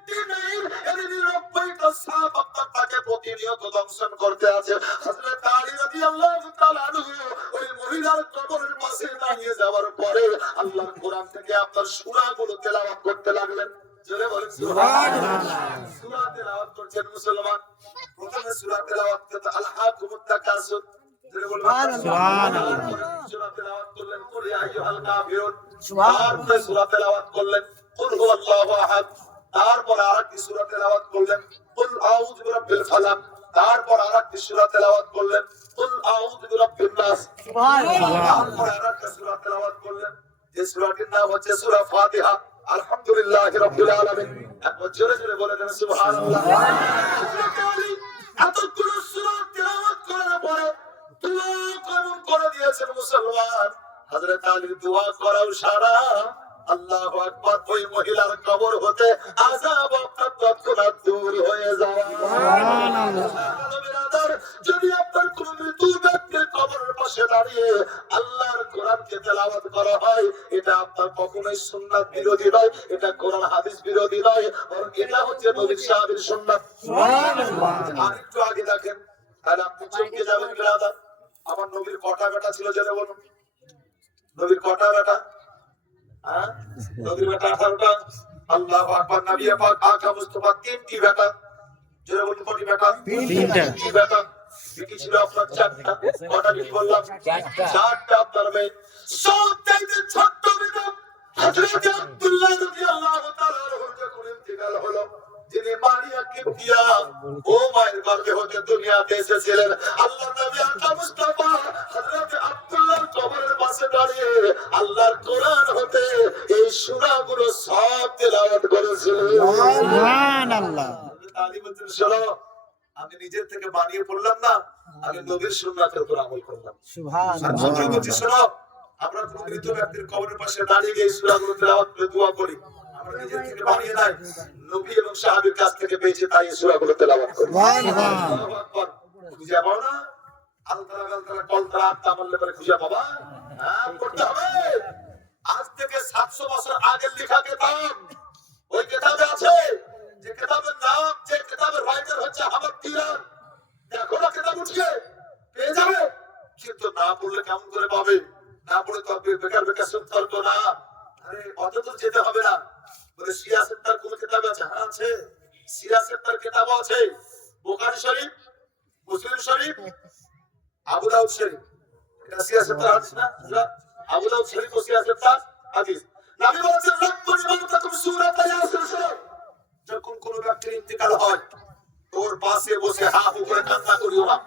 99টা সাপ আপনার তাকে প্রতিনিয়ত দংশন করতে আছে। হযরত আলী রাদিয়াল্লাহু তাআলা আনহু ওই মহিলার কবরের পাশে দাঁড়িয়ে যাওয়ার পরে আল্লাহর কোরআন থেকে আপনার সূরাগুলো তেলাওয়াত করতে লাগলেন। জোরে বলেন সুবহানাল্লাহ। সূরা তেলাওয়াত করছেন মুসলমান। প্রথমে সূরা তেলাওয়াত করতে আল-হাকুমুত তাকাসুর, জোরে বলুন সুবহানাল্লাহ। সূরা তেলাওয়াত করলেন কুল ইয়া আইয়ুহাল কাফিরুন, তারপরে সূরা তেলাওয়াত করলেন কুল হুয়াল্লাহু আহাদ, তারপর আরেকটি সূরা তেলাওয়াত করলেন কুল আউযু বিরাব্বিল ফালাক, তারপর আরেকটি সূরা তেলাওয়াত করলেন কুল আউযু বিরাব্বিন নাস, সুবহানাল্লাহ। তারপর আরেকটি সূরা তেলাওয়াত করলেন যে সূরাটির নাম হচ্ছে সূরা ফাতিহা। আলহামদুলিল্লাহি রাব্বিল আলামিন। একবার জোরে জোরে বলে দেন সুবহানাল্লাহ। এতগুলো সূরা তেলাওয়াত করার পরে দোয়া কেমন করে দিয়েছেন মুসলমান। হযরত আলী দোয়া করাও সারা। আল্লাহু আকবার। ওই মহিলার কবর হতে আযাব আপনার তৎক্ষণাৎ দূর হয়ে যাওয়া। সুবহানাল্লাহ। যদি আপনার কোন মৃত্যু ব্যক্তির কবরের পাশে দাঁড়িয়ে আল্লাহর কোরআনকে তেলাওয়াত করা হয়, এটা আপনার কখনোই সুন্নাত বিরোধী নয়, এটা কোরআন হাদিস বিরোধী নয়, বরং এটা হচ্ছে নবীর সাহাবীর সুন্নাত। সুবহানাল্লাহ। আর একটু আগে দেখেন, তাহলে আপনি চমকে যাবেন ব্রাদার। আমার নবীর কটা বেটা ছিল জেনে বলুন? নবীর কটা বেটা? হ্যাঁ, নবীর বেটা 18টা। আল্লাহু আকবার। নবী পাক আকা মুস্তাফা 3টি বেটা। জোরে বলুন কটি বেটা? 3টি বেটা। বিটি ছিল আপনার 4টা। কটা বিটি বললাম? 4টা আপনার মেয়ে। সবচাইতে ছোট্ট বেটা হযরত আব্দুল্লাহ রাদিয়াল্লাহু তাআলা আনহু যখন ইন্তেকাল হলো, যিনি মারিয়া কিবতিয়া ও মায়ের গর্ভে হতে দুনিয়াতে এসেছিলেন, আল্লাহর নবী আকা মুস্তাফা হযরত আব্দুল্লাহর কবরের পাশে দাঁড়িয়ে আল্লাহর কোরআন হতে এই সূরাগুলো সব তেলাওয়াত করেছিলেন। সুবহানাল্লাহ। আলী বলতেন, শোনো, আমি নিজের থেকে বানিয়ে পড়লাম না, আমি নবীর সুন্নাতের উপর আমল করলাম। সুবহানাল্লাহ। বলছি শোনো, আমরা কোন মৃত ব্যক্তির কবরের পাশে দাঁড়িয়ে এই সূরাগুলো তেলাওয়াত করে দোয়া করি, আমরা নিজের থেকে বানিয়ে নাই, নবী এবং সাহাবীর কাছ থেকে পেয়েছি, তাই এই সূরাগুলো তেলাওয়াত করি। সুবহানাল্লাহ। আল্লাহু আকবার। খুঁজে পাও না? আলতারা গালতারা কলতারা আত্মা মানলে পরে খুঁজে পাবা? হ্যাঁ, করতে হবে। আজ থেকে 700 বছর আগের লেখা কিতাব, ওই কিতাবে আছে, যে কিতাবের নাম, যে কিতাবের রাইটার হচ্ছে আহমদ তিরান। দেখো না কিতাব উঠে পেয়ে যাবে, কিন্তু না পড়লে কেমন করে পাবে? না পড়ে তো বেকার বেকার শুনতে পারতো না। আরে অত দূর যেতে হবে না। বলে সিয়াসত তার কোন কিতাব আছে? হ্যাঁ আছে, সিয়াসত তার কিতাব আছে। বুখারী শরীফ, মুসলিম শরীফ, আবু দাউদ শরীফ, এটা সিয়াসত তার হাদিস না? আবু দাউদ শরীফ ও সিয়াসত তার হাদিস। নবী বলেছেন লাকুন ইমামতাকুম সূরাত ইয়াসিন শরীফ। যখন কোন ব্যক্তির ইন্তেকাল হয়, তোর পাশে বসে হা হু করে কান্না করিও না।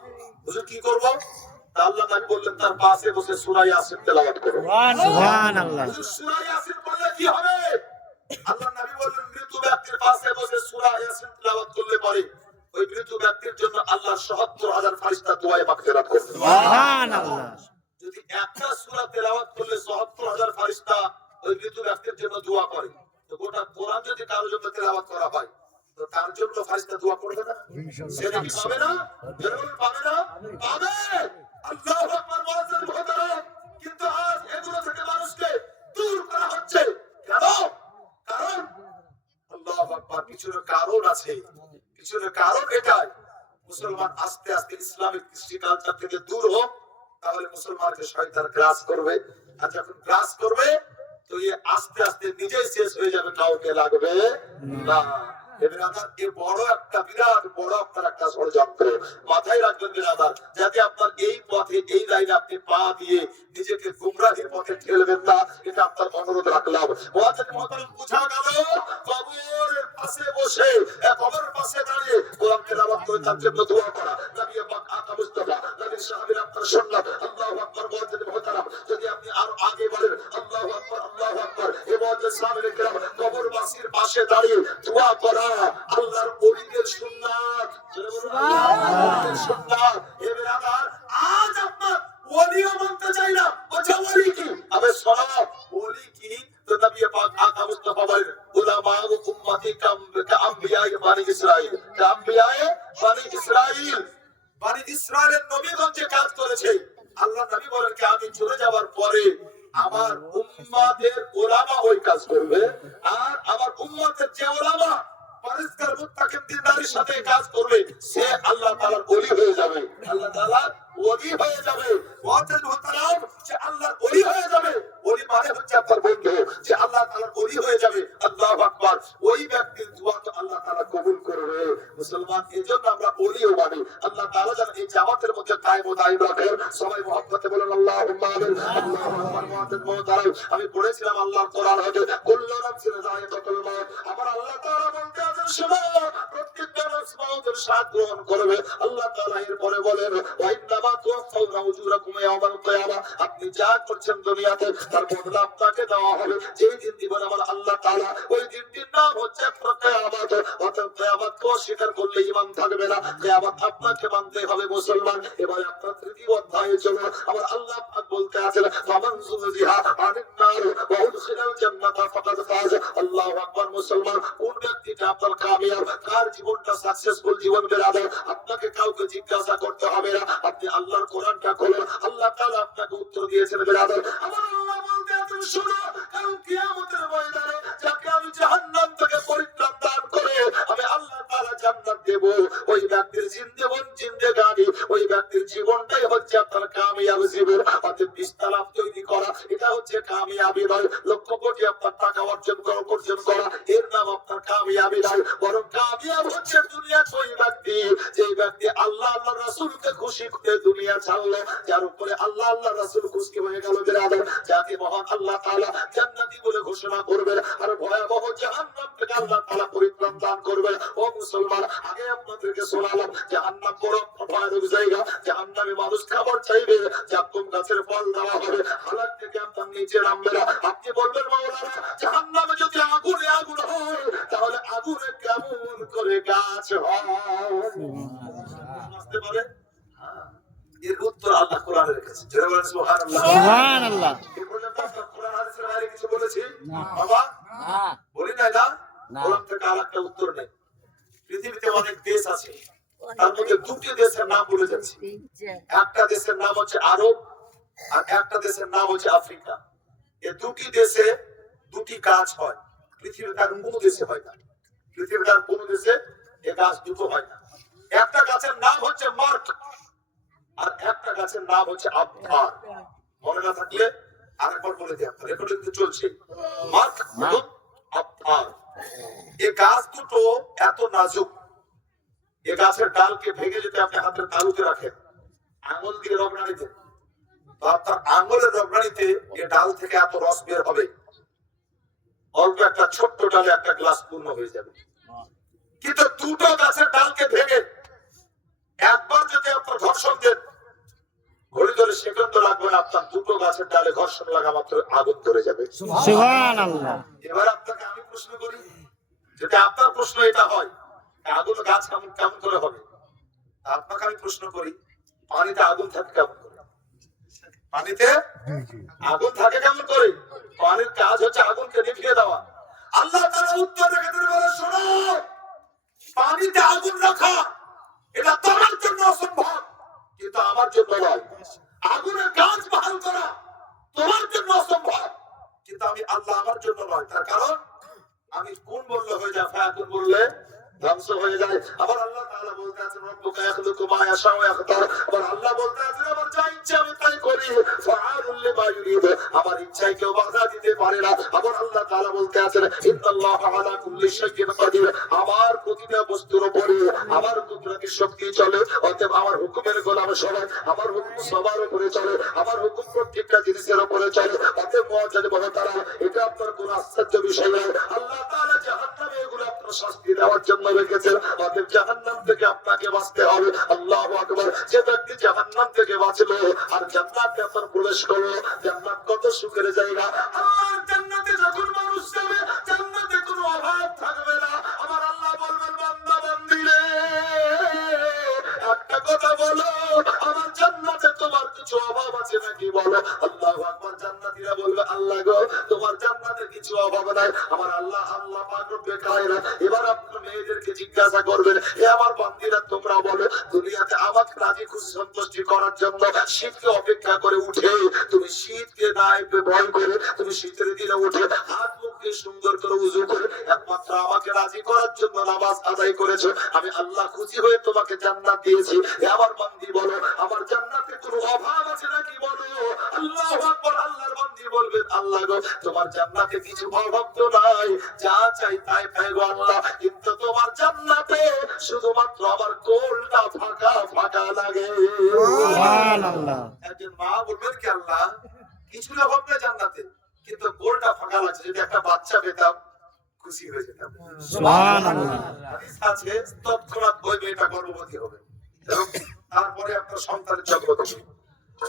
হুজুর কি করব? আল্লাহ নবী বললেন তার পাশে বসে সূরা ইয়াসিন তেলাওয়াত করো। সুবহানাল্লাহ। হুজুর সূরা ইয়াসিন পড়লে কি হবে? আল্লাহ নবী বললেন মৃত ব্যক্তির পাশে বসে সূরা ইয়াসিন তেলাওয়াত করলে পরে ওই মৃত ব্যক্তির জন্য আল্লাহ ৭০,০০০ ফেরেশতা দোয়ায়ে মাগফিরাত করবে। সুবহানাল্লাহ। যদি একটা সূরা তেলাওয়াত করলে ৭০,০০০ ফেরেশতা ওই মৃত ব্যক্তির জন্য দোয়া করে, তো গোটা কোরআন যদি কারোর জন্য তেলাওয়াত করা হয়, তো তার জন্য ফেরেশতা দোয়া করবে না? সে কি পাবে না? বেরোল পাবে না? পাবে। আল্লাহু আকবার মুআজ্জিন মুহতারাম। কিন্তু আজ এগুলো থেকে মানুষকে দূর করা হচ্ছে কেন? কারণ আল্লাহু আকবার, পিছনে কারণ আছে। পিছনে কারণ এটাই, মুসলমান আস্তে আস্তে ইসলামিক কৃষ্টি কালচার থেকে দূর হোক, তাহলে মুসলমানকে শয়তান গ্রাস করবে। আর যখন গ্রাস করবে, তো এ আস্তে আস্তে নিজেই শেষ হয়ে যাবে, কাউকে লাগবে না। বড় একটা বিরাট বড় আপনার একটা ষড়যন্ত্র মাথায় রাখবেন বিরাদার, যাতে আপনার এই পথে এই লাইনে আপনি পা দিয়ে নিজেকে গুমরাহির পথে ঠেলবেন না। এটা আপনার অনুরোধ রাখলাম। বুঝা গেল কবরের পাশে বসে, কবরের পাশে দাঁড়িয়ে কোরআন তেলাওয়াত করে তার জন্য দোয়া করা, নবী পাক আকা মুস্তাফা নবীর সাহাবীর আপনার সুন্নাত। আল্লাহু আকবার মুআজ্জিন মুহতারাম। যদি আপনি আরো আগে বলেন আল্লাহু আকবার আল্লাহু আকবার, এই মুআজ্জিন সাহাবীর কেরাম কবরবাসীর পাশে দাঁড়িয়ে দোয়া করা আল্লাহর ওলিদের সুন্নাত। সুবহানাল্লাহ সুন্নাত। এ বিরাদার, আজ আপনার ওলিও মানতে চাই না। আচ্ছা ওলি কি? আবে শোনো, ওলি কি? তো নবী পাক আকা মুস্তাফা বলেন উলামা উম্মতি কাম্বিয়ায়ে বানি ইসরাইল, কাম্বিয়ায়ে বানি ইসরাইল। বানি ইসরাইলের নবীগণ যে কাজ করেছে, আল্লাহ নবী বলেন কি আমি চলে যাওয়ার পরে আমার উম্মতের ওলামা ওই কাজ করবে, আর আমার উম্মতের যে ওলামা পরিষ্কার মুত্তাকিন দিনদারির সাথে কাজ করবে, সে আল্লাহ তাআলার ওলি হয়ে যাবে। আল্লাহ তাআলার ওলি হয়ে যাবে। মুআজ্জিন মুহতারাম, যে আল্লাহর ওলি হয়ে যাবে, ওলি মানে হচ্ছে আপনার বন্ধু, যে আল্লাহ তাআলার ওলি হয়ে যাবে। আল্লাহু আকবার। ওই ব্যক্তির দোয়া তো আল্লাহ তাআলা কবুল করবে। মুসলমান, এজন্য আমরা ওলিও মানি। আল্লাহ তাআলা যেন এই জামাতের মধ্যে কায়েম ও দায়ম রাখেন। সবাই মুহাব্বতে বলেন আল্লাহুম্মা আমিন। আল্লাহু আকবার। মুআজ্জিন মুহতারাম, আমি পড়েছিলাম আল্লাহর কোরআন হতে কুল্লু নাফসিন যায়িকাতুল মাউত। আমার আল্লাহ তাআলা বলতে আছেন শোনো, প্রত্যেকটা নফস মওতের স্বাদ গ্রহণ করবে। আল্লাহ তাআলা এরপরে বলেন ওয়া ইন্নামা তুওয়াফাউনা উজুরাকুম ইয়াওমাল কিয়ামা। আপনি যা করছেন দুনিয়াতে তার বদলা আপনাকে দেওয়া হবে। যেই দিন দিবেন আমার আল্লাহ তাআলা, ওই দিনটির নাম হচ্ছে কিয়ামত। অর্থাৎ কিয়ামতকে অস্বীকার করলে ঈমান থাকবে না। কিয়ামত আপনাকে মানতে হবে মুসলমান। এবারে আপনার তৃতীয় অধ্যায়ে চলো। আমার আল্লাহ পাক বলতে আছেন ফামান যুযিহা আনিন নার ওয়া উদখিলাল জান্নাতা ফাকাদ ফাজ। আল্লাহু আকবার। মুসলমান, কোন ব্যক্তিটা আপনার কামিয়াব, কার জীবনটা সাকসেসফুল জীবন বেরাবে, আপনাকে কাউকে জিজ্ঞাসা করতে হবে না। আপনি আল্লাহর কোরআনটা খুলুন, আল্লাহ তাআলা আপনাকে উত্তর দিয়েছেন বেরাবে। আমার আল্লাহ বলতে আছেন শোনো, কারণ কিয়ামতের ময়দানে যাকে আমি জাহান্নাম থেকে পরিত্রাণ দান করে আমি আল্লাহ তাআলা জান্নাত দেব, ওই ব্যক্তির জিন্দেগানি, ওই ব্যক্তির জীবনটাই হচ্ছে আপনার কামিয়াব জীবন। অর্থাৎ বিস্তালাপ তৈরি করা, এটা হচ্ছে কামিয়াবি নয়। লক্ষ কোটি আপনার টাকা অর্জন করা, এর নাম আপনার কামিয়াবি নয়। বরং কামিয়াব হচ্ছে দুনিয়া ওই ব্যক্তি, যে ব্যক্তি আল্লাহ আল্লাহ রাসূলকে খুশি করে দুনিয়া ছাড়লো, যার উপরে আল্লাহ আল্লাহ রাসূল খুশি হয়ে গেল বিরাদর, যাকে মহান আল্লাহ তাআলা জান্নাতি বলে ঘোষণা করবেন, আর ভয়াবহ জাহান্নাম থেকে আল্লাহ তাআলা পরিত্রাণ দান করবেন। ও মুসলমান, আগে আপনাদেরকে শোনালাম জাহান্নাম বড় ভয়ানক জায়গা। জাহান্নামে মানুষ খাবার চাইবে, জাক্কুম গাছের ফল দেওয়া হবে, হালাক থেকে আপনার নিচে নামবে না। আপনি বলবেন মাওলানা, জাহান্নামে যদি আগুনে আগুন হয়, তাহলে আগুনে কেমন করে গাছ হয়? বুঝতে পারে? এর উত্তর আল্লাহ কোরআনে রেখেছে। যারা বলেন সুবহানাল্লাহ। সুবহানাল্লাহ। এই পর্যন্ত আপনার কোরআন হাদিসের বাইরে কিছু বলেছি বাবা? বলি নাই না? কোরআন থেকে আরেকটা উত্তর নেই। পৃথিবীতে অনেক দেশ আছে, তার মধ্যে দুটি দেশের নাম বলে যাচ্ছি। একটা দেশের নাম হচ্ছে আরব, আর একটা দেশের নাম হচ্ছে আফ্রিকা। এই দুটি দেশে দুটি গাছ হয়, পৃথিবীতে আর কোনো দেশে হয় না। পৃথিবীতে আর কোনো দেশে এই গাছ দুটো হয় না। একটা গাছের নাম হচ্ছে মার্ক, আর একটা গাছের নাম হচ্ছে আবতার। মনে না থাকলে আরেকবার বলে দিই, আপনার রেকর্ডিং তো চলছে। মার্ক এবং আবতার, এই গাছ দুটো এত নাজুক, এই গাছের ডালকে ভেঙে যদি আপনি হাতের তালুতে রাখেন, আঙুল দিয়ে রগড়ানি দেন, তো আপনার আঙুলের রগড়ানিতে এই ডাল থেকে এত রস বের হবে, অল্প একটা ছোট্ট ডালে একটা গ্লাস পূর্ণ হয়ে যাবে। কিন্তু দুটো গাছের ডালকে ভেঙে একবার যদি আপনার ঘর্ষণ দেন, ঘড়ি ধরে সেকেন্ড লাগবে না, আপনার দুটো গাছের ডালে ঘর্ষণ লাগা মাত্র আগুন ধরে যাবে। সুবহানাল্লাহ। এবার আপনাকে আমি প্রশ্ন করি, যদি আপনার প্রশ্ন এটা হয়, আগুন গাছ কেমন কেমন করে হবে? আপনাকে আমি প্রশ্ন করি, পানিতে আগুন থাকে কেমন করে? পানিতে আগুন থাকে কেমন করে? পানির কাজ হচ্ছে আগুনকে নিভিয়ে দেওয়া। আল্লাহ তাআলা উত্তর রেখে দিলেন, বলে শোনো, পানিতে আগুন রাখা এটা তোমার জন্য অসম্ভব, কিন্তু আমার জন্য নয়। আগুনের কাজ বহাল করা তোমার জন্য অসম্ভব, কিন্তু আমি আল্লাহ আমার জন্য নয়। তার কারণ আমি কোন বললে হয়ে যায়, ফায়াকুন বললে ধ্বংস হয়ে যায়। আবার আল্লাহ তাআলা বলতে আছেন, রব্বুকা ইয়াখলুকু মা ইয়াশাউ ওয়া ইয়াখতার। আবার আল্লাহ বলতে আছেন, আমার যা ইচ্ছা আমি তাই করি, ফাআলুল লিমা ইউরিদ। আমার ইচ্ছায় কেউ বাধা দিতে পারে না। আবার আল্লাহ তাআলা বলতে আছেন, ইন্নাল্লাহা আলা কুল্লি শাইইন কাদির। আমার প্রতিটা বস্তুর উপরে আমার কুদরতি শক্তি চলে, অতএব আমার হুকুমের গোলাম সবাই, আমার হুকুম সবার উপরে চলে, আমার হুকুম প্রত্যেকটা জিনিসের উপরে চলে। অতএব মুআজ্জাজ বহতারা, এটা আপনার কোনো আশ্চর্য বিষয় নয়। আল্লাহ তাআলা জাহান্নামে এগুলো আপনার শাস্তি দেওয়ার জন্য রেখেছেন। অতএব জাহান্নাম থেকে আপনাকে বাঁচতে হবে। আল্লাহু আকবার। যে ব্যক্তি জাহান্নাম থেকে বাঁচলো আর জান্নাতে আপনার প্রবেশ করলো, জান্নাত কত সুখের জায়গা। আর জান্নাতে যখন মানুষ যাবে, জান্নাতে কোনো অভাব থাকবে না। আমার আল্লাহ বলবেন, বান্দা বান্দি রে, একটা কথা বলো, আমার জান্নাতে তোমার কিছু অভাব আছে নাকি বলো। আল্লাহু আকবার। জান্নাতীরা বলবে, আল্লাহ গো, তোমার জান্নাতে কিছু অভাব নাই। আমার আল্লাহ আল্লাহ পাক রব্বে কায়নাত এবার আপনার মেয়েদেরকে জিজ্ঞাসা করবেন, হে আমার বান্দিরা, তোমরা বলো, দুনিয়াতে আমাকে রাজি খুশি সন্তুষ্টি করার জন্য শীতকে অপেক্ষা করে উঠে, তুমি শীতকে নাই ভয় করে তুমি শীতের দিনে উঠে হাত মুখ দিয়ে সুন্দর করে উযু করে একমাত্র আমাকে রাজি করার জন্য নামাজ আদায় করেছো, আমি আল্লাহ খুশি হয়ে তোমাকে জান্নাত দিয়েছি। হে আমার বান্দি বলো, আমার জান্নাতে কোনো অভাব আছে নাকি বলো। আল্লাহু আকবার। আল্লাহর বান্দি বলবেন, আল্লাহ গো, তোমার জান্নাতে কিছু অভাব তো নাই, যা চাই তাই পাই গো আল্লাহ, কিন্তু তোমার জান্নাতে শুধুমাত্র আমার কোলটা ফাঁকা ফাঁকা লাগে। সুবহানাল্লাহ। একজন মা বলবেন কি, আল্লাহ কিছু অভাব নেই জান্নাতে, কিন্তু কোলটা ফাঁকা লাগছে, যদি একটা বাচ্চা পেতাম খুশি হয়ে যেতাম। সুবহানাল্লাহ। হাদিস আছে, তৎক্ষণাৎ ওই মেয়েটা গর্ভবতী হবে এবং তারপরে আপনার সন্তানের জন্ম হবে।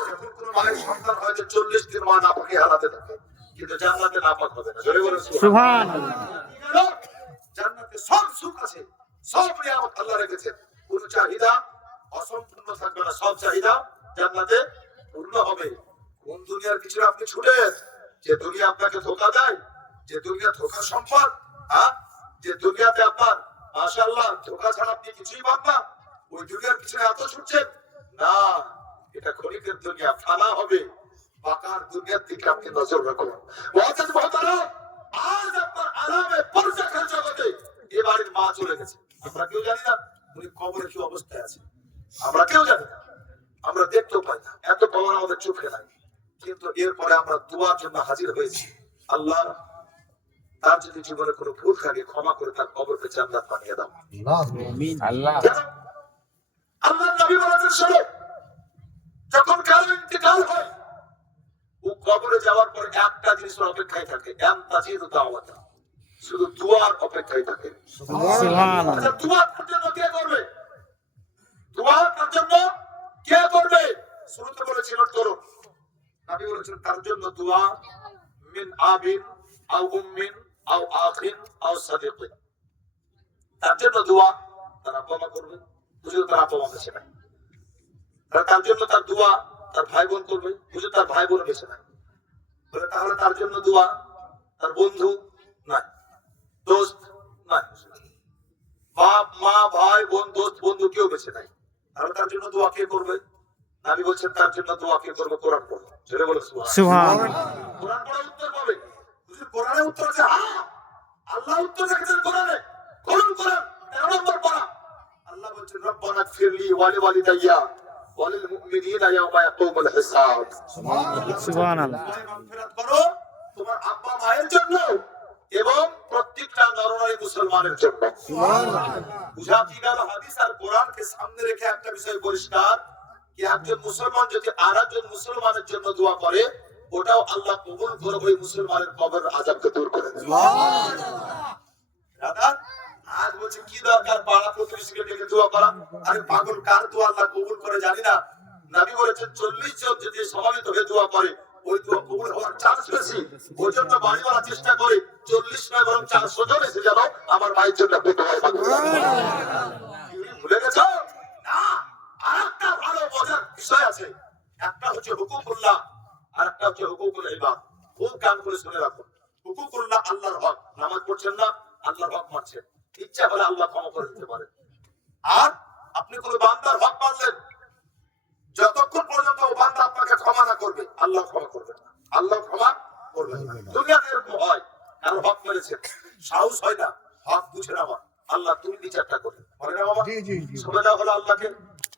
যখন কোন মায়ের সন্তান হয় যে 40 দিন মা নাপাকে হারাতে থাকে, কিন্তু জান্নাতে নাপাক হবে না। জোরে বলুন সুবহানাল্লাহ। জান্নাতে সব সুখ আছে, সব নিয়ামত আল্লাহ রেখেছেন। কোন চাহিদা অসম্পূর্ণ থাকবে না, সব চাহিদা জান্নাতে পূর্ণ হবে। কোন দুনিয়ার কিছু আপনি ছুটেন, যে দুনিয়া আপনাকে ধোঁকা দেয়, যে দুনিয়া ধোঁকা সম্পদ, হ্যাঁ, যে দুনিয়াতে আপনার মাশাআল্লাহ ধোঁকা ছাড়া আপনি কিছুই পান না, ওই দুনিয়ার পিছনে এত ছুটছেন না। এটা ক্ষণিকের দুনিয়া, ফানা হবে। বাকার দুনিয়ার দিকে আপনি নজর রাখুন। মুআজ্জাজ মুহতারাম, আজ আপনার আরামে পরজাখের জগতে এ বাড়ির মা চলে গেছে, আমরা কেউ জানি না উনি কবরে কি অবস্থায় আছে, আমরা কেউ জানি না, আমরা দেখতেও পাই না, এত পাওয়ার আমাদের চোখে নাই। কিন্তু এরপরে আমরা দোয়ার জন্য হাজির হয়েছি, আল্লাহ তার যদি জীবনে কোনো ভুল থাকে ক্ষমা করে তার কবরকে জান্নাত বানিয়ে দাও। আল্লাহ। আল্লাহর নবী বলেছেন, শোনো, যখন কারো ইন্তেকাল হয়, ও কবরে যাওয়ার পর একটা জিনিসের অপেক্ষায় থাকে, তাজিদু দাওয়াতা, শুধু দুয়ার অপেক্ষায় থাকে। সুবহানাল্লাহ। আচ্ছা, দুয়া তার জন্য কে করবে? দুয়া তার জন্য কে করবে? শুরুতে বলেছিল তরুণ, নবী বলেছেন তার জন্য দুয়া মিন আবিন আও উম্মিন আও আখিন আও সাদিকিন, তার জন্য দোয়া তার আব্বা মা করবে, বুঝলো তার আব্বা মা বেঁচে নাই। তার জন্য তার দোয়া তার ভাই বোন করবে, বুঝলো তার ভাই বোন বেঁচে নাই। বলে তাহলে তার জন্য দোয়া তার বন্ধু নাই, দোস্ত নাই, বাপ মা ভাই বোন দোস্ত বন্ধু কেউ বেঁচে নাই। তাহলে তার জন্য দোয়া কে করবে? নবী বলছেন তার জন্য দোয়া কে করবে? কোরআন পড়বে। জোরে বলো সুবহানাল্লাহ। সুবহানাল্লাহ। কোরআন পড়া উত্তর পাবে। হুজুর কোরআনে উত্তর আছে, হ্যাঁ আল্লাহ উত্তর রেখেছেন কোরআনে। কোরআন 13 নম্বর পড়া। আল্লাহ বলছেন রব্বানা গফিরলি ওয়া লিওয়ালিদাইয়া ওয়া লিল মুমিনিনা ইয়াওমা ইয়াকুমুল হিসাব। সুবহানাল্লাহ। মাগফিরাত করো তোমার আব্বা মায়ের জন্য এবং প্রত্যেকটা নরনারী মুসলমানের জন্য। সুবহানাল্লাহ। বুঝা কি গেল? হাদিস আর কোরআনকে সামনে রেখে একটা বিষয় পরিষ্কার, কি একজন মুসলমান যদি আরেকজন মুসলমানের জন্য দোয়া করে, ওটাও আল্লাহ কবুল করে ওই মুসলমানের কবরের আযাবকে দূর করে দেন। সুবহানাল্লাহ। দাদা আজ বলছে কি দরকার পাড়া প্রতিবেশীকে ডেকে দোয়া করা? আরে পাগল, কার দোয়া আল্লাহ কবুল করে জানি না? নবী বলেছেন 40 জন যদি সমাবেত হয়ে দোয়া করে, ওই দোয়া কবুল হওয়ার চান্স বেশি। ওই জন্য বাড়িওয়ালা চেষ্টা করে 40 নয় বরং 400 জন এসে যেন আমার মায়ের জন্য আপনি দোয়া করবেন। ভুলে গেছো না? আরেকটা ভালো মজার বিষয় আছে। একটা হচ্ছে হুকুকুল্লাহ, আর একটা হচ্ছে হুকুকুল ইবাদ। খুব কান করে শুনে রাখুন। হুকুকুল্লাহ আল্লাহর হক, নামাজ পড়ছেন না, আল্লাহর হক মারছেন, ইচ্ছা হলে আল্লাহ ক্ষমা করে দিতে পারেন। আর আপনি কোন বান্দার হক মানলেন, যতক্ষণ পর্যন্ত ও বান্দা আপনাকে ক্ষমা না করবে আল্লাহ ক্ষমা করবেন না, আল্লাহ ক্ষমা করবেন না। দুনিয়াতে এরকম হয়, কারো হক মেরেছে, সাহস হয় না, হক বুঝে নেওয়া, আল্লাহ তুমি বিচারটা করে বলে না বাবা। সুবিধা হলো আল্লাহকে,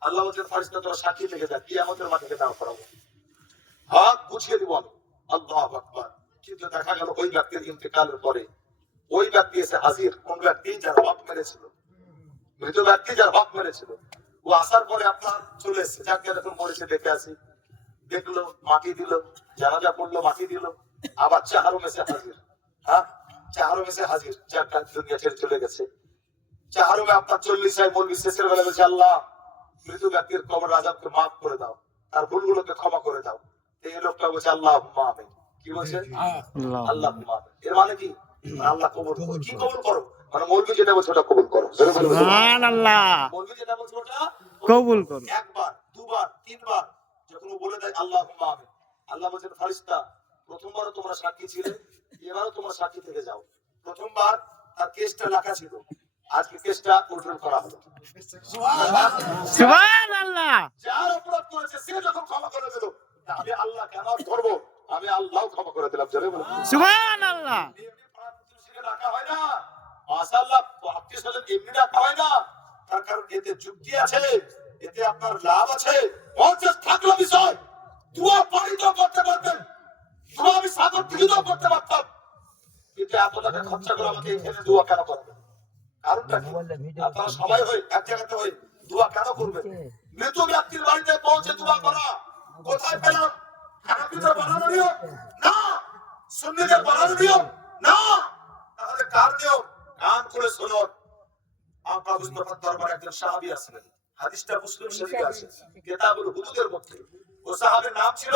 আল্লাহ বলছেন ফারিস্তা তোরা সাক্ষী থেকে যা, কিয়ামতের মাটিকে দাঁড় করাবো, হক বুঝিয়ে দিব আমি। আল্লাহু আকবার। কিন্তু দেখা গেল ওই ব্যক্তির ইন্তেকালের পরে ওই ব্যক্তি এসে হাজির, কোন ব্যক্তি যার হক মেরেছিল, মৃত ব্যক্তি যার হক মেরেছিল, ও আসার পরে আপনার চলে এসছে, যাকে এরকম মরেছে দেখে আসি, দেখলো মাটি দিল, জানাজা পড়লো মাটি দিল, আবার চাহারো মেসে হাজির। হ্যাঁ, চাহারো মেসে হাজির, যার দুনিয়া ছেড়ে চলে গেছে। চাহারো মে আপনার 40 মৌলবি শেষের বেলা বলছে আল্লাহ মৃত ব্যক্তির কবর আযাবকে মাফ করে দাও, তার ভুলগুলোকে ক্ষমা করে দাও। এই লোকটা বলছে আল্লাহুম্মা আমিন। কি বলছে? আল্লাহুম্মা আমিন। এর মানে কি? আল্লাহ কবুল করো। কি কবুল করো? মানে মৌলবি যেটা বলছে ওটা কবুল করো। সুবহানাল্লাহ। মৌলবি যেটা বলছে ওটা কবুল করো। একবার, দুবার, তিনবার যখন ও বলে দেয় আল্লাহুম্মা আমিন, আল্লাহ বলেন ফারিস্তা প্রথমবারও তোমরা সাক্ষী ছিলে, এবারও তোমরা সাক্ষী থেকে যাও। প্রথমবার তার কেসটা লেখা ছিল, আজকে কেসটা উল্টোল করা হলো। সুবহানাল্লাহ। যার অপরাধ করেছে সে যখন ক্ষমা করে দিল, আমি আল্লাহ কেন ধরবো, আমি আল্লাহ ক্ষমা করে দিলাম। জোরে বলুন সুবহানাল্লাহ। এমনি পাড়া প্রতিবেশীকে রাখা হয় না, মাশাআল্লাহ, আত্মীয়-স্বজন এমনি রাখা হয় না। তার কারণ এতে যুক্তি আছে, এতে আপনার লাভ আছে। মঞ্চে থাকলো বিষয় দোয়া পারিত করতে পারতেন, দোয়া আমি সাগর থেকে করতে পারতাম, কিন্তু এত টাকা খরচা করে আমাকে এখানে দোয়া কেন করবেন? কারণটা কি? আপনারা সবাই হয়ে এক জায়গাতে হয়ে দোয়া কেন করবেন? মৃত ব্যক্তির বাড়িতে পৌঁছে দোয়া করা কোথায় পেলাম? হানাফিদের বানানো নিয়ম না, সুন্নিদের বানানো নিয়ম না, তাহলে কার নিয়ম? কান করে শুনুন। আকা মুস্তাফার দরবারে একজন সাহাবী আসলেন, হাদিসটা মুসলিম শরীফে আছে, কিতাবুল হুদুদের মধ্যে। ও সাহাবীর নাম ছিল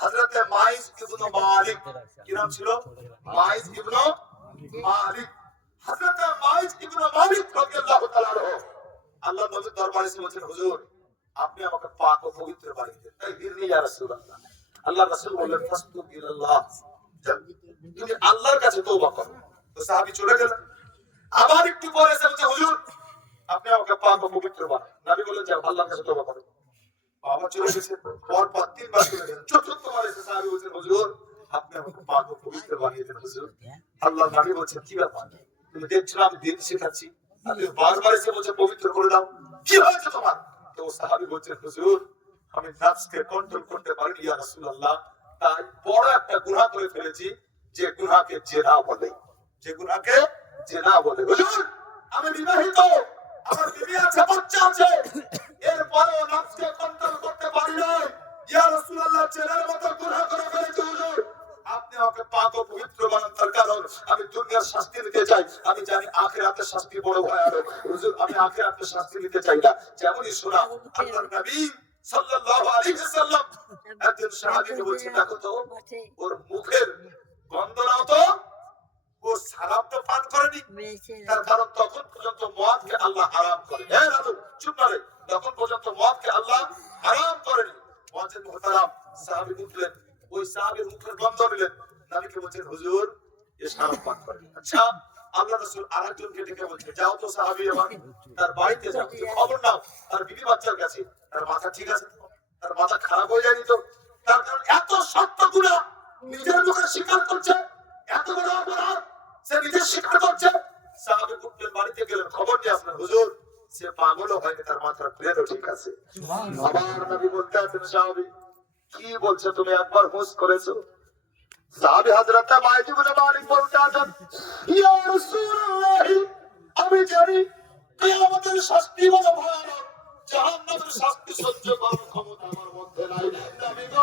হযরতে মাইজ ইবনে মালিক। কি নাম ছিল? মাইজ ইবনে মালিক। হযরতে মাইজ ইবনে মালিক রাদিয়াল্লাহু তাআলা আনহু আল্লাহর নবীর দরবারে এসে বলেন হুজুর আপনি আমাকে পাক ও পবিত্র বানিয়ে দেন। তাই দিন ইয়া রাসূলুল্লাহ। আল্লাহর রাসূল বললেন ফাসতুব ইলাল্লাহ, তুমি আল্লাহর কাছে তওবা করো। তো সাহাবী চলে গেলেন। আবার একটু পরে এসে বলছে হুজুর আপনি আমাকে পাক ও পবিত্র বানান। নবী বললেন যাও আল্লাহর কাছে তওবা করো। আবার চলে গেছে, পর 3বার চলে গেলেন। চতুর্থবার এসে সাহাবী বলছেন হুজুর আপনি আমাকে পাক ও পবিত্র বানিয়ে দেন হুজুর। আল্লাহর নবী বলছেন কি ব্যাপার, তুমি দেখছো আমি দিন শেখাচ্ছি, আপনি বারবার এসে বলছে পবিত্র করে দাও, কি হয়েছে তোমার? তো সাহাবী বলছেন হুজুর আমি নফসকে কন্ট্রোল করতে পারিনি ইয়া রাসূলুল্লাহ, তাই বড় একটা গুনাহ করে ফেলেছি, যে গুনাহকে জিনা বলে, যে গুনাহকে জিনা বলে। হুজুর আমি বিবাহিত, আমার বিবি আছে, বাচ্চা আছে, এরপরেও নফসকে কন্ট্রোল করতে পারি না ইয়া রাসূলুল্লাহ, জিনার মতো গুনাহ করে ফেলেছি হুজুর, আপনি আমাকে পাক ও পবিত্র বানান। তার কারণ আমি দুনিয়ার শাস্তি নিতে চাই, আমি জানি আখিরাতের শাস্তি বড় ভয়ানক। হুজুর আমি আখিরাতের শাস্তি নিতে চাই না। যেমনই শোনা আল্লাহর নবী সাল্লাল্লাহু আলাইহি ওয়াসাল্লাম একজন সাহাবীকে বলছেন দেখো তো ওর মুখের গন্ধটাও তো, ও শরাব তো পান করেনি, তার কারণ তখন পর্যন্ত মদকে আল্লাহ হারাম করে। হ্যাঁ রাজু চুপ না রে, তখন পর্যন্ত মদকে আল্লাহ হারাম করেনি। মুয়াজ্জিন মুহতারাম সাহাবী উঠলেন, ওই সাহাবীর মুখের গন্ধ নিলেন, নবীকে বলছেন হুজুর এ শরাব পান করে। আচ্ছা আল্লাহ রাসূল আরেকজনকে ডেকে বলছে যাও তো সাহাবী আমার তার বাড়িতে যাও, খবর নাও তার বিবি বাচ্চার কাছে, তার মাথা ঠিক আছে, তার মাথা খারাপ হয়ে যায়নি তো? তার কারণ এত সত্য গুনাহ নিজের মুখে স্বীকার করছে, এত বড় অপরাধ সে নিজে স্বীকার করছে। সাহাবী উঠলেন, বাড়িতে গেলেন, খবর নিয়ে আসলেন হুজুর সে পাগলও হয়নি, তার মাথার ব্রেনও ঠিক আছে। আমার নবী বলতে আছেন সাহাবী কি বলছো তুমি, একবার হুঁশ করেছো? সাহাবী হযরত মাইজ ইবনে মালিক বলতে আছেন ইয়া রাসূলুল্লাহ আমি জানি কিয়ামতের শাস্তি বড় ভয়ানক, জাহান্নামের শাস্তি সহ্য করার ক্ষমতা আমার মধ্যে নাই। নবী গো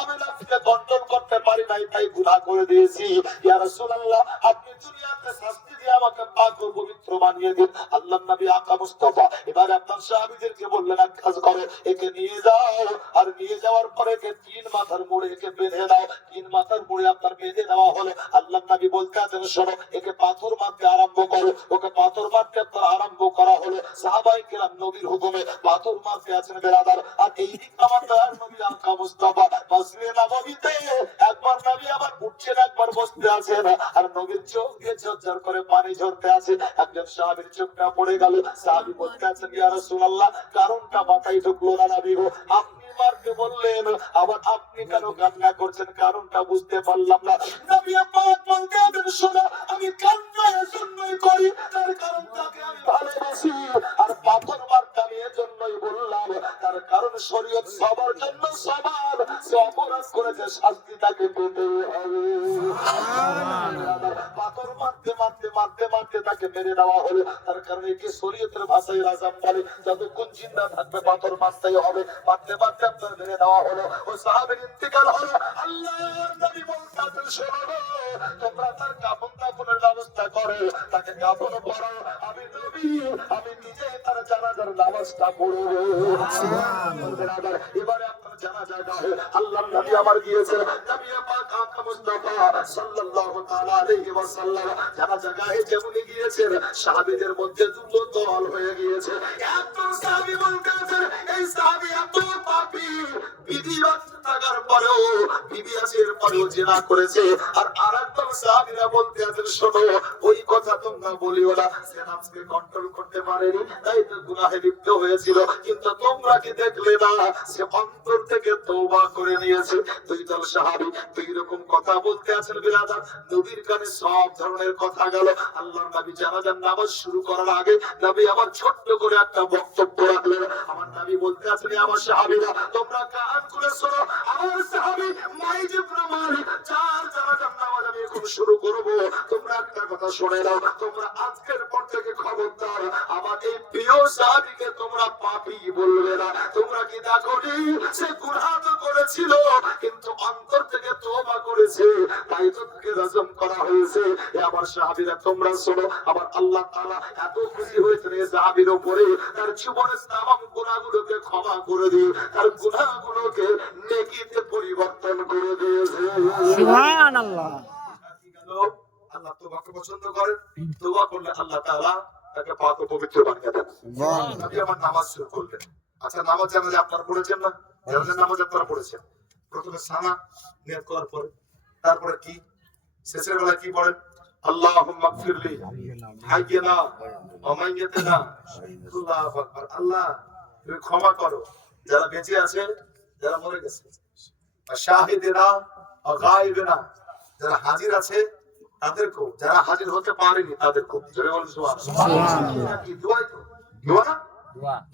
আমি নফসকে কন্ট্রোল করতে পারি নাই, তাই গুনাহ করে দিয়েছি। ইয়া রাসূলুল্লাহ আপনি দুনিয়াতে শাস্তি দিয়ে আমাকে পাক ও পবিত্র বানিয়ে দিন। আল্লাহর নবী আকা মুস্তাফা এবার আপনার সাহাবীদেরকে বললেন, এক কাজ করো, একে নিয়ে যাও, আর নিয়ে যাওয়ার পরে একে 3 মাথার মুড়ে একে বেঁধে দাও। 3 মাথার মুড়ে আপনার বেঁধে দেওয়া হলো। আল্লাহর নবী বলতে আছেন, শোনো, একে পাথর মারতে আরম্ভ করো। ওকে পাথর মারতে আপনার আরম্ভ করা হলো। সাহাবায়ে কেরাম নবীর হুকুমে পাথর মারতে আছেন বেরাদার। আর এই দিক আমার দয়ার নবী আকা মুস্তাফা মসজিদে নববীতে একবার নবী আবার উঠছেন, একবার বসতে আছেন, আর নবীর চোখ দিয়ে ঝরঝর করে পানি ঝরতে আছে। একজন সাহাবীর চোখটা পড়ে গেল। সাহাবী বলতে আছেন, ইয়া রাসূলুল্লাহ, কারণটা মাথায় ঢুকলো না নবী গো, আপনি মারতে বললেন, আবার আপনি কেন কান্না করছেন, কারণটা বুঝতে পারলাম না। নবী পাক বলতে আছেন, শোনো, আমি কান্না এজন্যই করি, তার কারণটাকে আমি ভালোবাসি। আর পাথর মারতে আমি এজন্যই বললাম, তার কারণ শরীয়ত সবার জন্য সমান, সে অপরাধ করেছে শাস্তি তাকে পেতে হবে। পাথর মারতে মারতে মারতে মারতে তাকে মেরে দেওয়া হলো। তার কারণে কি শরীয়তের ভাষায় রাজাম বলে, যতক্ষণ জিন্দা থাকবে পাথর মারতেই হবে। মারতে মারতে আপনার মেরে দেওয়া হলো। ও সাহাবীর ইন্তেকাল হলো। আল্লাহর নবী বলতেন, শোনো, তোমরা তার কাফন দাফনের ব্যবস্থা করো, তাকে কাফন পরাও। আমি নবী, আমি নিজে তার জানাজার নামাজটা পড়ব। সুবহানাল্লাহ। এবারে আপনার জানাজা গায়ে আল্লাহর নবী আমার গিয়েছেন। নবী পাক আকা মুস্তাফা সাল্লাল্লাহু তাআলা আলাইহি ওয়াসাল্লাম জানাজা গায়ে যেমন গিয়েছেন, সাহাবীদের মধ্যে দুটো দল হয়ে গিয়েছে। একজন সাহাবী বলতেছেন, এই সাহাবী এত পাপী, বিবি বাচ্চা থাকার পরেও, বিবি আছে এর পরেও জিনা করেছে। আর আরেকজন সাহাবীরা বলতে আছেন, শোনো, ওই কথা তোমরা বলিও না, সে নফসকে কন্ট্রোল করতে পারেনি, তাই তো গুনাহে লিপ্ত হয়েছিল। কিন্তু তোমরা কি দেখলে না, সে অন্তর থেকে তওবা করে নিয়েছে। দুই দল সাহাবী দুই রকম কথা বলতে আছেন বিরাদার। নবীর কানে সব ধরনের কথা গেল। আল্লাহর নবী জানাজার নামাজ শুরু করার আগে নবী আবার ছোট্ট করে একটা বক্তব্য রাখলেন। আমার নবী বলতে আছেন, আমার সাহাবীরা তোমরা কান খুলে শোনো, আমার সাহাবী মাইজ ইবনে মালিক যার জানাজার নামাজ আমি এখন শুরু করব, তোমরা একটা কথা শুনে নাও, তোমরা আজকের পর থেকে খবরদার আমার এই প্রিয় সাহাবীকে তোমরা পাপী বলবে না। তোমরা কি দেখোনি, সে গুনাহ তো করেছিল, কিন্তু অন্তর থেকে তওবা করেছে, তাই তো তাকে রাজম করা হয়েছে। এ আমার সাহাবীরা তোমরা শোনো, আমার আল্লাহ তাআলা এত খুশি হয়েছেন এই সাহাবীর উপরে, তার জীবনের তামাম গুনাহগুলোকে ক্ষমা করে দিয়ে তার গুনাহগুলোকে নেকিতে পরিবর্তন করে দিয়েছে। সুবহানাল্লাহ। আল্লাহ তওবাকে পছন্দ করেন। তওবা করলে আল্লাহ তাআলা তাকে পাক ও পবিত্র বানিয়ে দেন। নবী আমার নামাজ শুরু করলেন। আচ্ছা, নামাজ জানাজা আপনারা পড়েছেন না? জানাজার নামাজ আপনারা পড়েছেন। প্রথমে সানা নিয়ত করার পরে, তারপরে কি শেষের বেলায় কি পড়েন? আল্লাহুম্মা গফিরলি হাইয়িনা ওয়া মাইয়িতিনা। আল্লাহু আকবার। আল্লাহ তুমি ক্ষমা করো যারা বেঁচে আছে, যারা মরে গেছে, আর শাহিদিনা ওয়া গায়বিনা, যারা হাজির আছে তাদেরকেও, যারা হাজির হতে পারেনি তাদেরকেও। জোরে বলুন সুবহানাল্লাহ। কি দোয়াই তো? দোয়া না?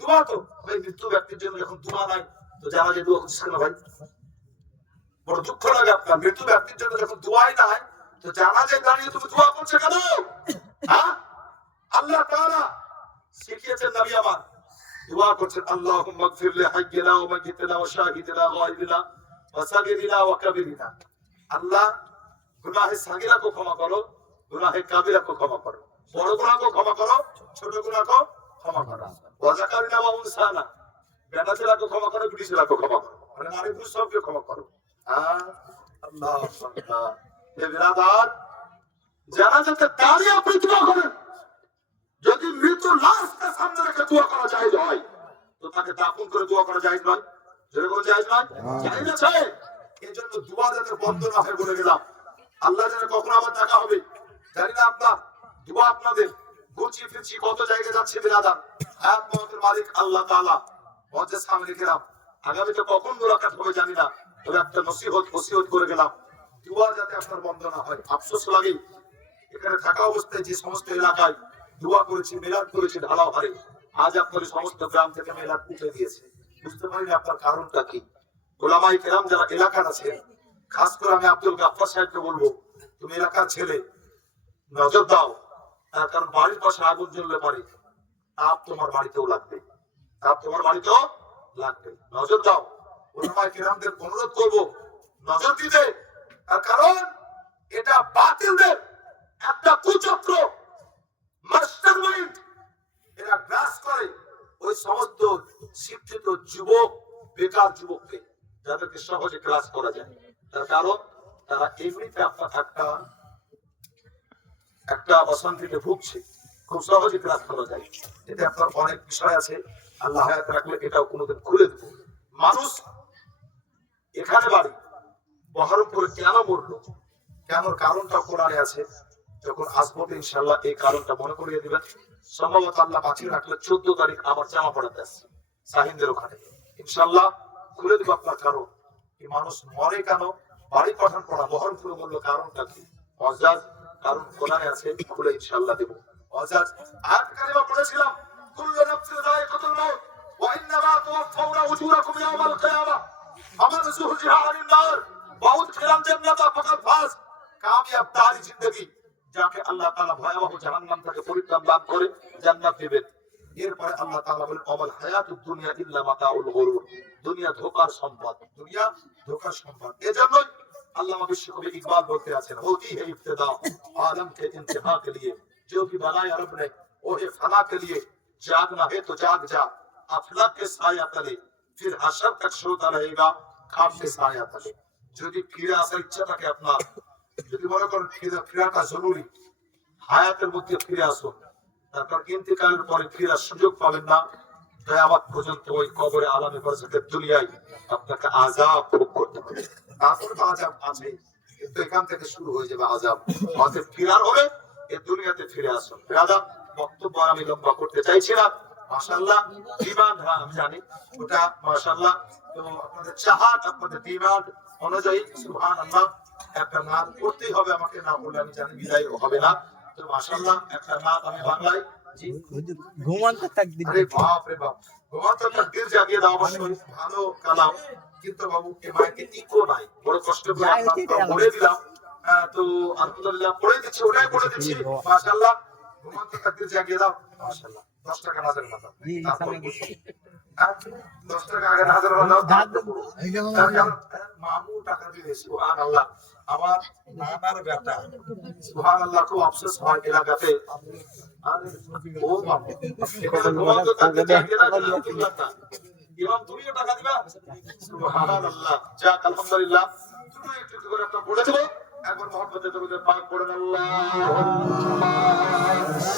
দোয়া তো। ভাই মৃত্যু ব্যক্তির জন্য যখন দোয়া নাই তো জানাজা দোয়া করছিস কেন ভাই? বড় দুঃখ লাগে আপনার, মৃত্যু ব্যক্তির জন্য যখন দোয়াই নাই তো জানাজায় দাঁড়িয়ে তুমি দোয়া করছো কেন? হ্যাঁ, আল্লাহ তাআলা শিখিয়েছেন নবী আমার, দোয়া করছেন, আল্লাহুম্মা গফিরলি হাইয়িনা ওয়া মাইয়িতিনা ওয়া শাহিদিনা ওয়া গায়বিনা ওয়া সাগীরিনা ওয়া কাবীরিনা। আল্লাহ গুনাহে সাগীরা কো ক্ষমা করো, গুনাহে কাবীরা কো ক্ষমা করো, বড় গুনাহ কো ক্ষমা করো, ছোট গুনাহ কো ক্ষমা করো। ওয়া যাকারিনা ওয়া উনসানা, বেটা ছেলে কো ক্ষমা করো, বুড়ি ছেলে কো ক্ষমা করো, মানে নারী পুরুষ সবকে ক্ষমা করো। আল্লাহ আল্লাহ। এ বিরাদার, জানাজাতে দাঁড়িয়ে আপনি দোয়া করেন। যদি মৃত লাশকে সামনে রেখে দোয়া করা জায়েজ হয় তো তাকে দাফন করে দোয়া করা জায়েজ নয়? যেটা কোনো জায়েজ নয়? জায়েজ আছে। এজন্য দোয়া যাতে বন্ধ না হয় বলে গেলাম। আল্লাহ জানে কখন আবার দেখা হবে, জানি না। আপনার দোয়া আপনাদের ঘুরছি ফিরছি কত জায়গায় যাচ্ছে বিরাদার। এক মহতের মালিক আল্লাহ তাআলা। মহাজ্জেজ সামনে গেলাম, আগামীতে কখন মোলাকাত হবে জানি না, তবে একটা নসিহত করে গেলাম, দোয়া যাতে আপনার বন্ধ না হয়। আফসোস লাগে এখানে থাকা অবস্থায় যে সমস্ত এলাকায় দোয়া করেছি, মিলাদ করেছি ঢালাও হারে, আজ আপনার সমস্ত গ্রাম থেকে মিলাদ উঠে দিয়েছে। বুঝতে পারিনি আপনার কারণটা কি। ওলামায়ে কেরাম যারা এলাকার আছে, খাস করে আমি আব্দুল গাফফার সাহেবকে বলবো, তুমি এলাকার ছেলে, নজর দাও। তার কারণ বাড়ির পাশে আগুন জ্বললে পারে তাপ তোমার বাড়িতেও লাগবে, তাপ তোমার বাড়িতেও লাগবে। নজর দাও। ওলামায়ে কেরামদের অনুরোধ করবো নজর দিতে। তার কারণ এটা বাতিলদের একটা কুচক্র, মাস্টার মাইন্ড এরা গ্রাস করে ওই সমস্ত শিক্ষিত যুবক, বেকার যুবককে, যাদেরকে সহজে ক্লাস করা যায়। তার কারণ তারা এমনিতে আপনার একটা অশান্তিতে ভুগছে, খুব সহজে ক্লাস করা যায়। এতে আপনার অনেক বিষয় আছে, আল্লাহ হায়াত রাখলে এটাও কোনোদিন খুলে দেব। মানুষ এখানে বাড়ি বহরমপুরে কেন মরলো, কেন কারণটা কোরআনে আছে, যখন আসবো ইনশাল্লাহ এই কারণটা মনে করিয়ে দিবেন। সম্ভবত আল্লাহ বাঁচিয়ে রাখলে 14 তারিখ আমার জামা পড়াতে আসছে শাহিনদের ওখানে, ইনশাল্লাহ খুলে দেবো আপনার কারণ কি মানুষ মরে কেন, বাড়ি পাঠান পড়া বহরমপুরে মরলো কারণটা কি, অজাজ কারণ কোরআনে আছে, খুলে ইনশাল্লাহ দেবো। অজাজ আয়াত কারিমা পড়েছিলাম, কুল্লু নাফসিন যায়িকাতুল মাউত ওয়া ইন্নামা তুওয়াফাউনা উজুরাকুম ইয়াওমাল কিয়ামাহ ফামান যুহজিহা আনিন নার ওয়া উদখিলাল জান্নাতা ফাকাদ ফাজ। কামিয়াব তারি জিন্দেগি যাকে আল্লাহ তাআলা ভয়াবহ জাহান্নাম থেকে পরিত্রাণ লাভ করে জান্নাত দিবেন। এরপরে আল্লাহ তাআলা বলেন ওয়াল হায়াতুদ দুনিয়া ইল্লা মাতাউল গুরুর, দুনিয়া ধোঁকার সম্পদ, দুনিয়া ধোঁকার সম্পদ। এজন্যই আল্লামা বিশ্বকবি ইকবাল বলতে আছেন, होती है इब्तिदा आलम के इंतहा के लिए, जो भी बनाया रब ने वो है फना के लिए, जागना है तो जाग जा अफलाक के साया तले, फिर हशर तक सोता रहेगा खाब के साया तले। যদি ফিরে আসার ইচ্ছা থাকে আপনার, যদি মনে করেন ফিরাটা জরুরি, হায়াতের মধ্যে ফিরে আসুন, তারপর ইন্তেকালের পরে ফিরার সুযোগ পাবেন না, কিয়ামত পর্যন্ত ওই কবরে আলামে বারজাখের দুনিয়ায় আপনাকে আযাব ভোগ করতে হবে। তারপরে তো আযাব আছে, কিন্তু এখান থেকে শুরু হয়ে যাবে আযাব। অতএব ফিরার হবে এই দুনিয়াতে ফিরে আসুন। রাজা বক্তব্য আমি লম্বা করতে চাইছি না, মাশাআল্লাহ ডিমান্ড, হ্যাঁ আমি জানি ওটা মাশাআল্লাহ, তো আপনাদের চাহাত আপনাদের ডিমান্ড অনুযায়ী সুবহানাল্লাহ একটা নাম করতেই হবে, আমাকে না বললে আমি জানি বিদায় হবে না। তো মাশাআল্লাহ একটা নাম আমি বাংলায়, জি ঘুমন্ত তাকদীর, আরে বাপ রে বাপ, ঘুমন্ত তাকদীর জাগিয়ে দাও, অবশ্যই ভালো কালাম, কিন্তু বাবু এ মাইকে ইকো নাই, বড় কষ্ট করে আপনারা পড়ে দিলাম, তো আলহামদুলিল্লাহ পড়ে দিচ্ছি, ওটাই পড়ে দিচ্ছি মাশাআল্লাহ। ঘুমন্ত তাকদীর জাগিয়ে দাও মাশাআল্লাহ। 10 টাকা নাজের মাথা, জি সামনে গেছে 10 টাকা আগে নাজের মাথা, মামু টাকা দিয়ে সুবহানাল্লাহ। আমার নানার বেটা সুবহানাল্লাহ, খুব আফসোস হয় এলাকাতে, আরে ও মামু এখানে ঘুমন্ত তাকদীর জাগিয়ে দাও, ইমাম তুমিও টাকা দিবা, সুবহানাল্লাহ। যাক আলহামদুলিল্লাহ, শুধু একটু একটু করে আপনারা পড়ে দেবো, একবার মহব্বতে দরুদ পাক পড়েন, আল্লাহুম্মা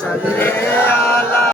সাল্লি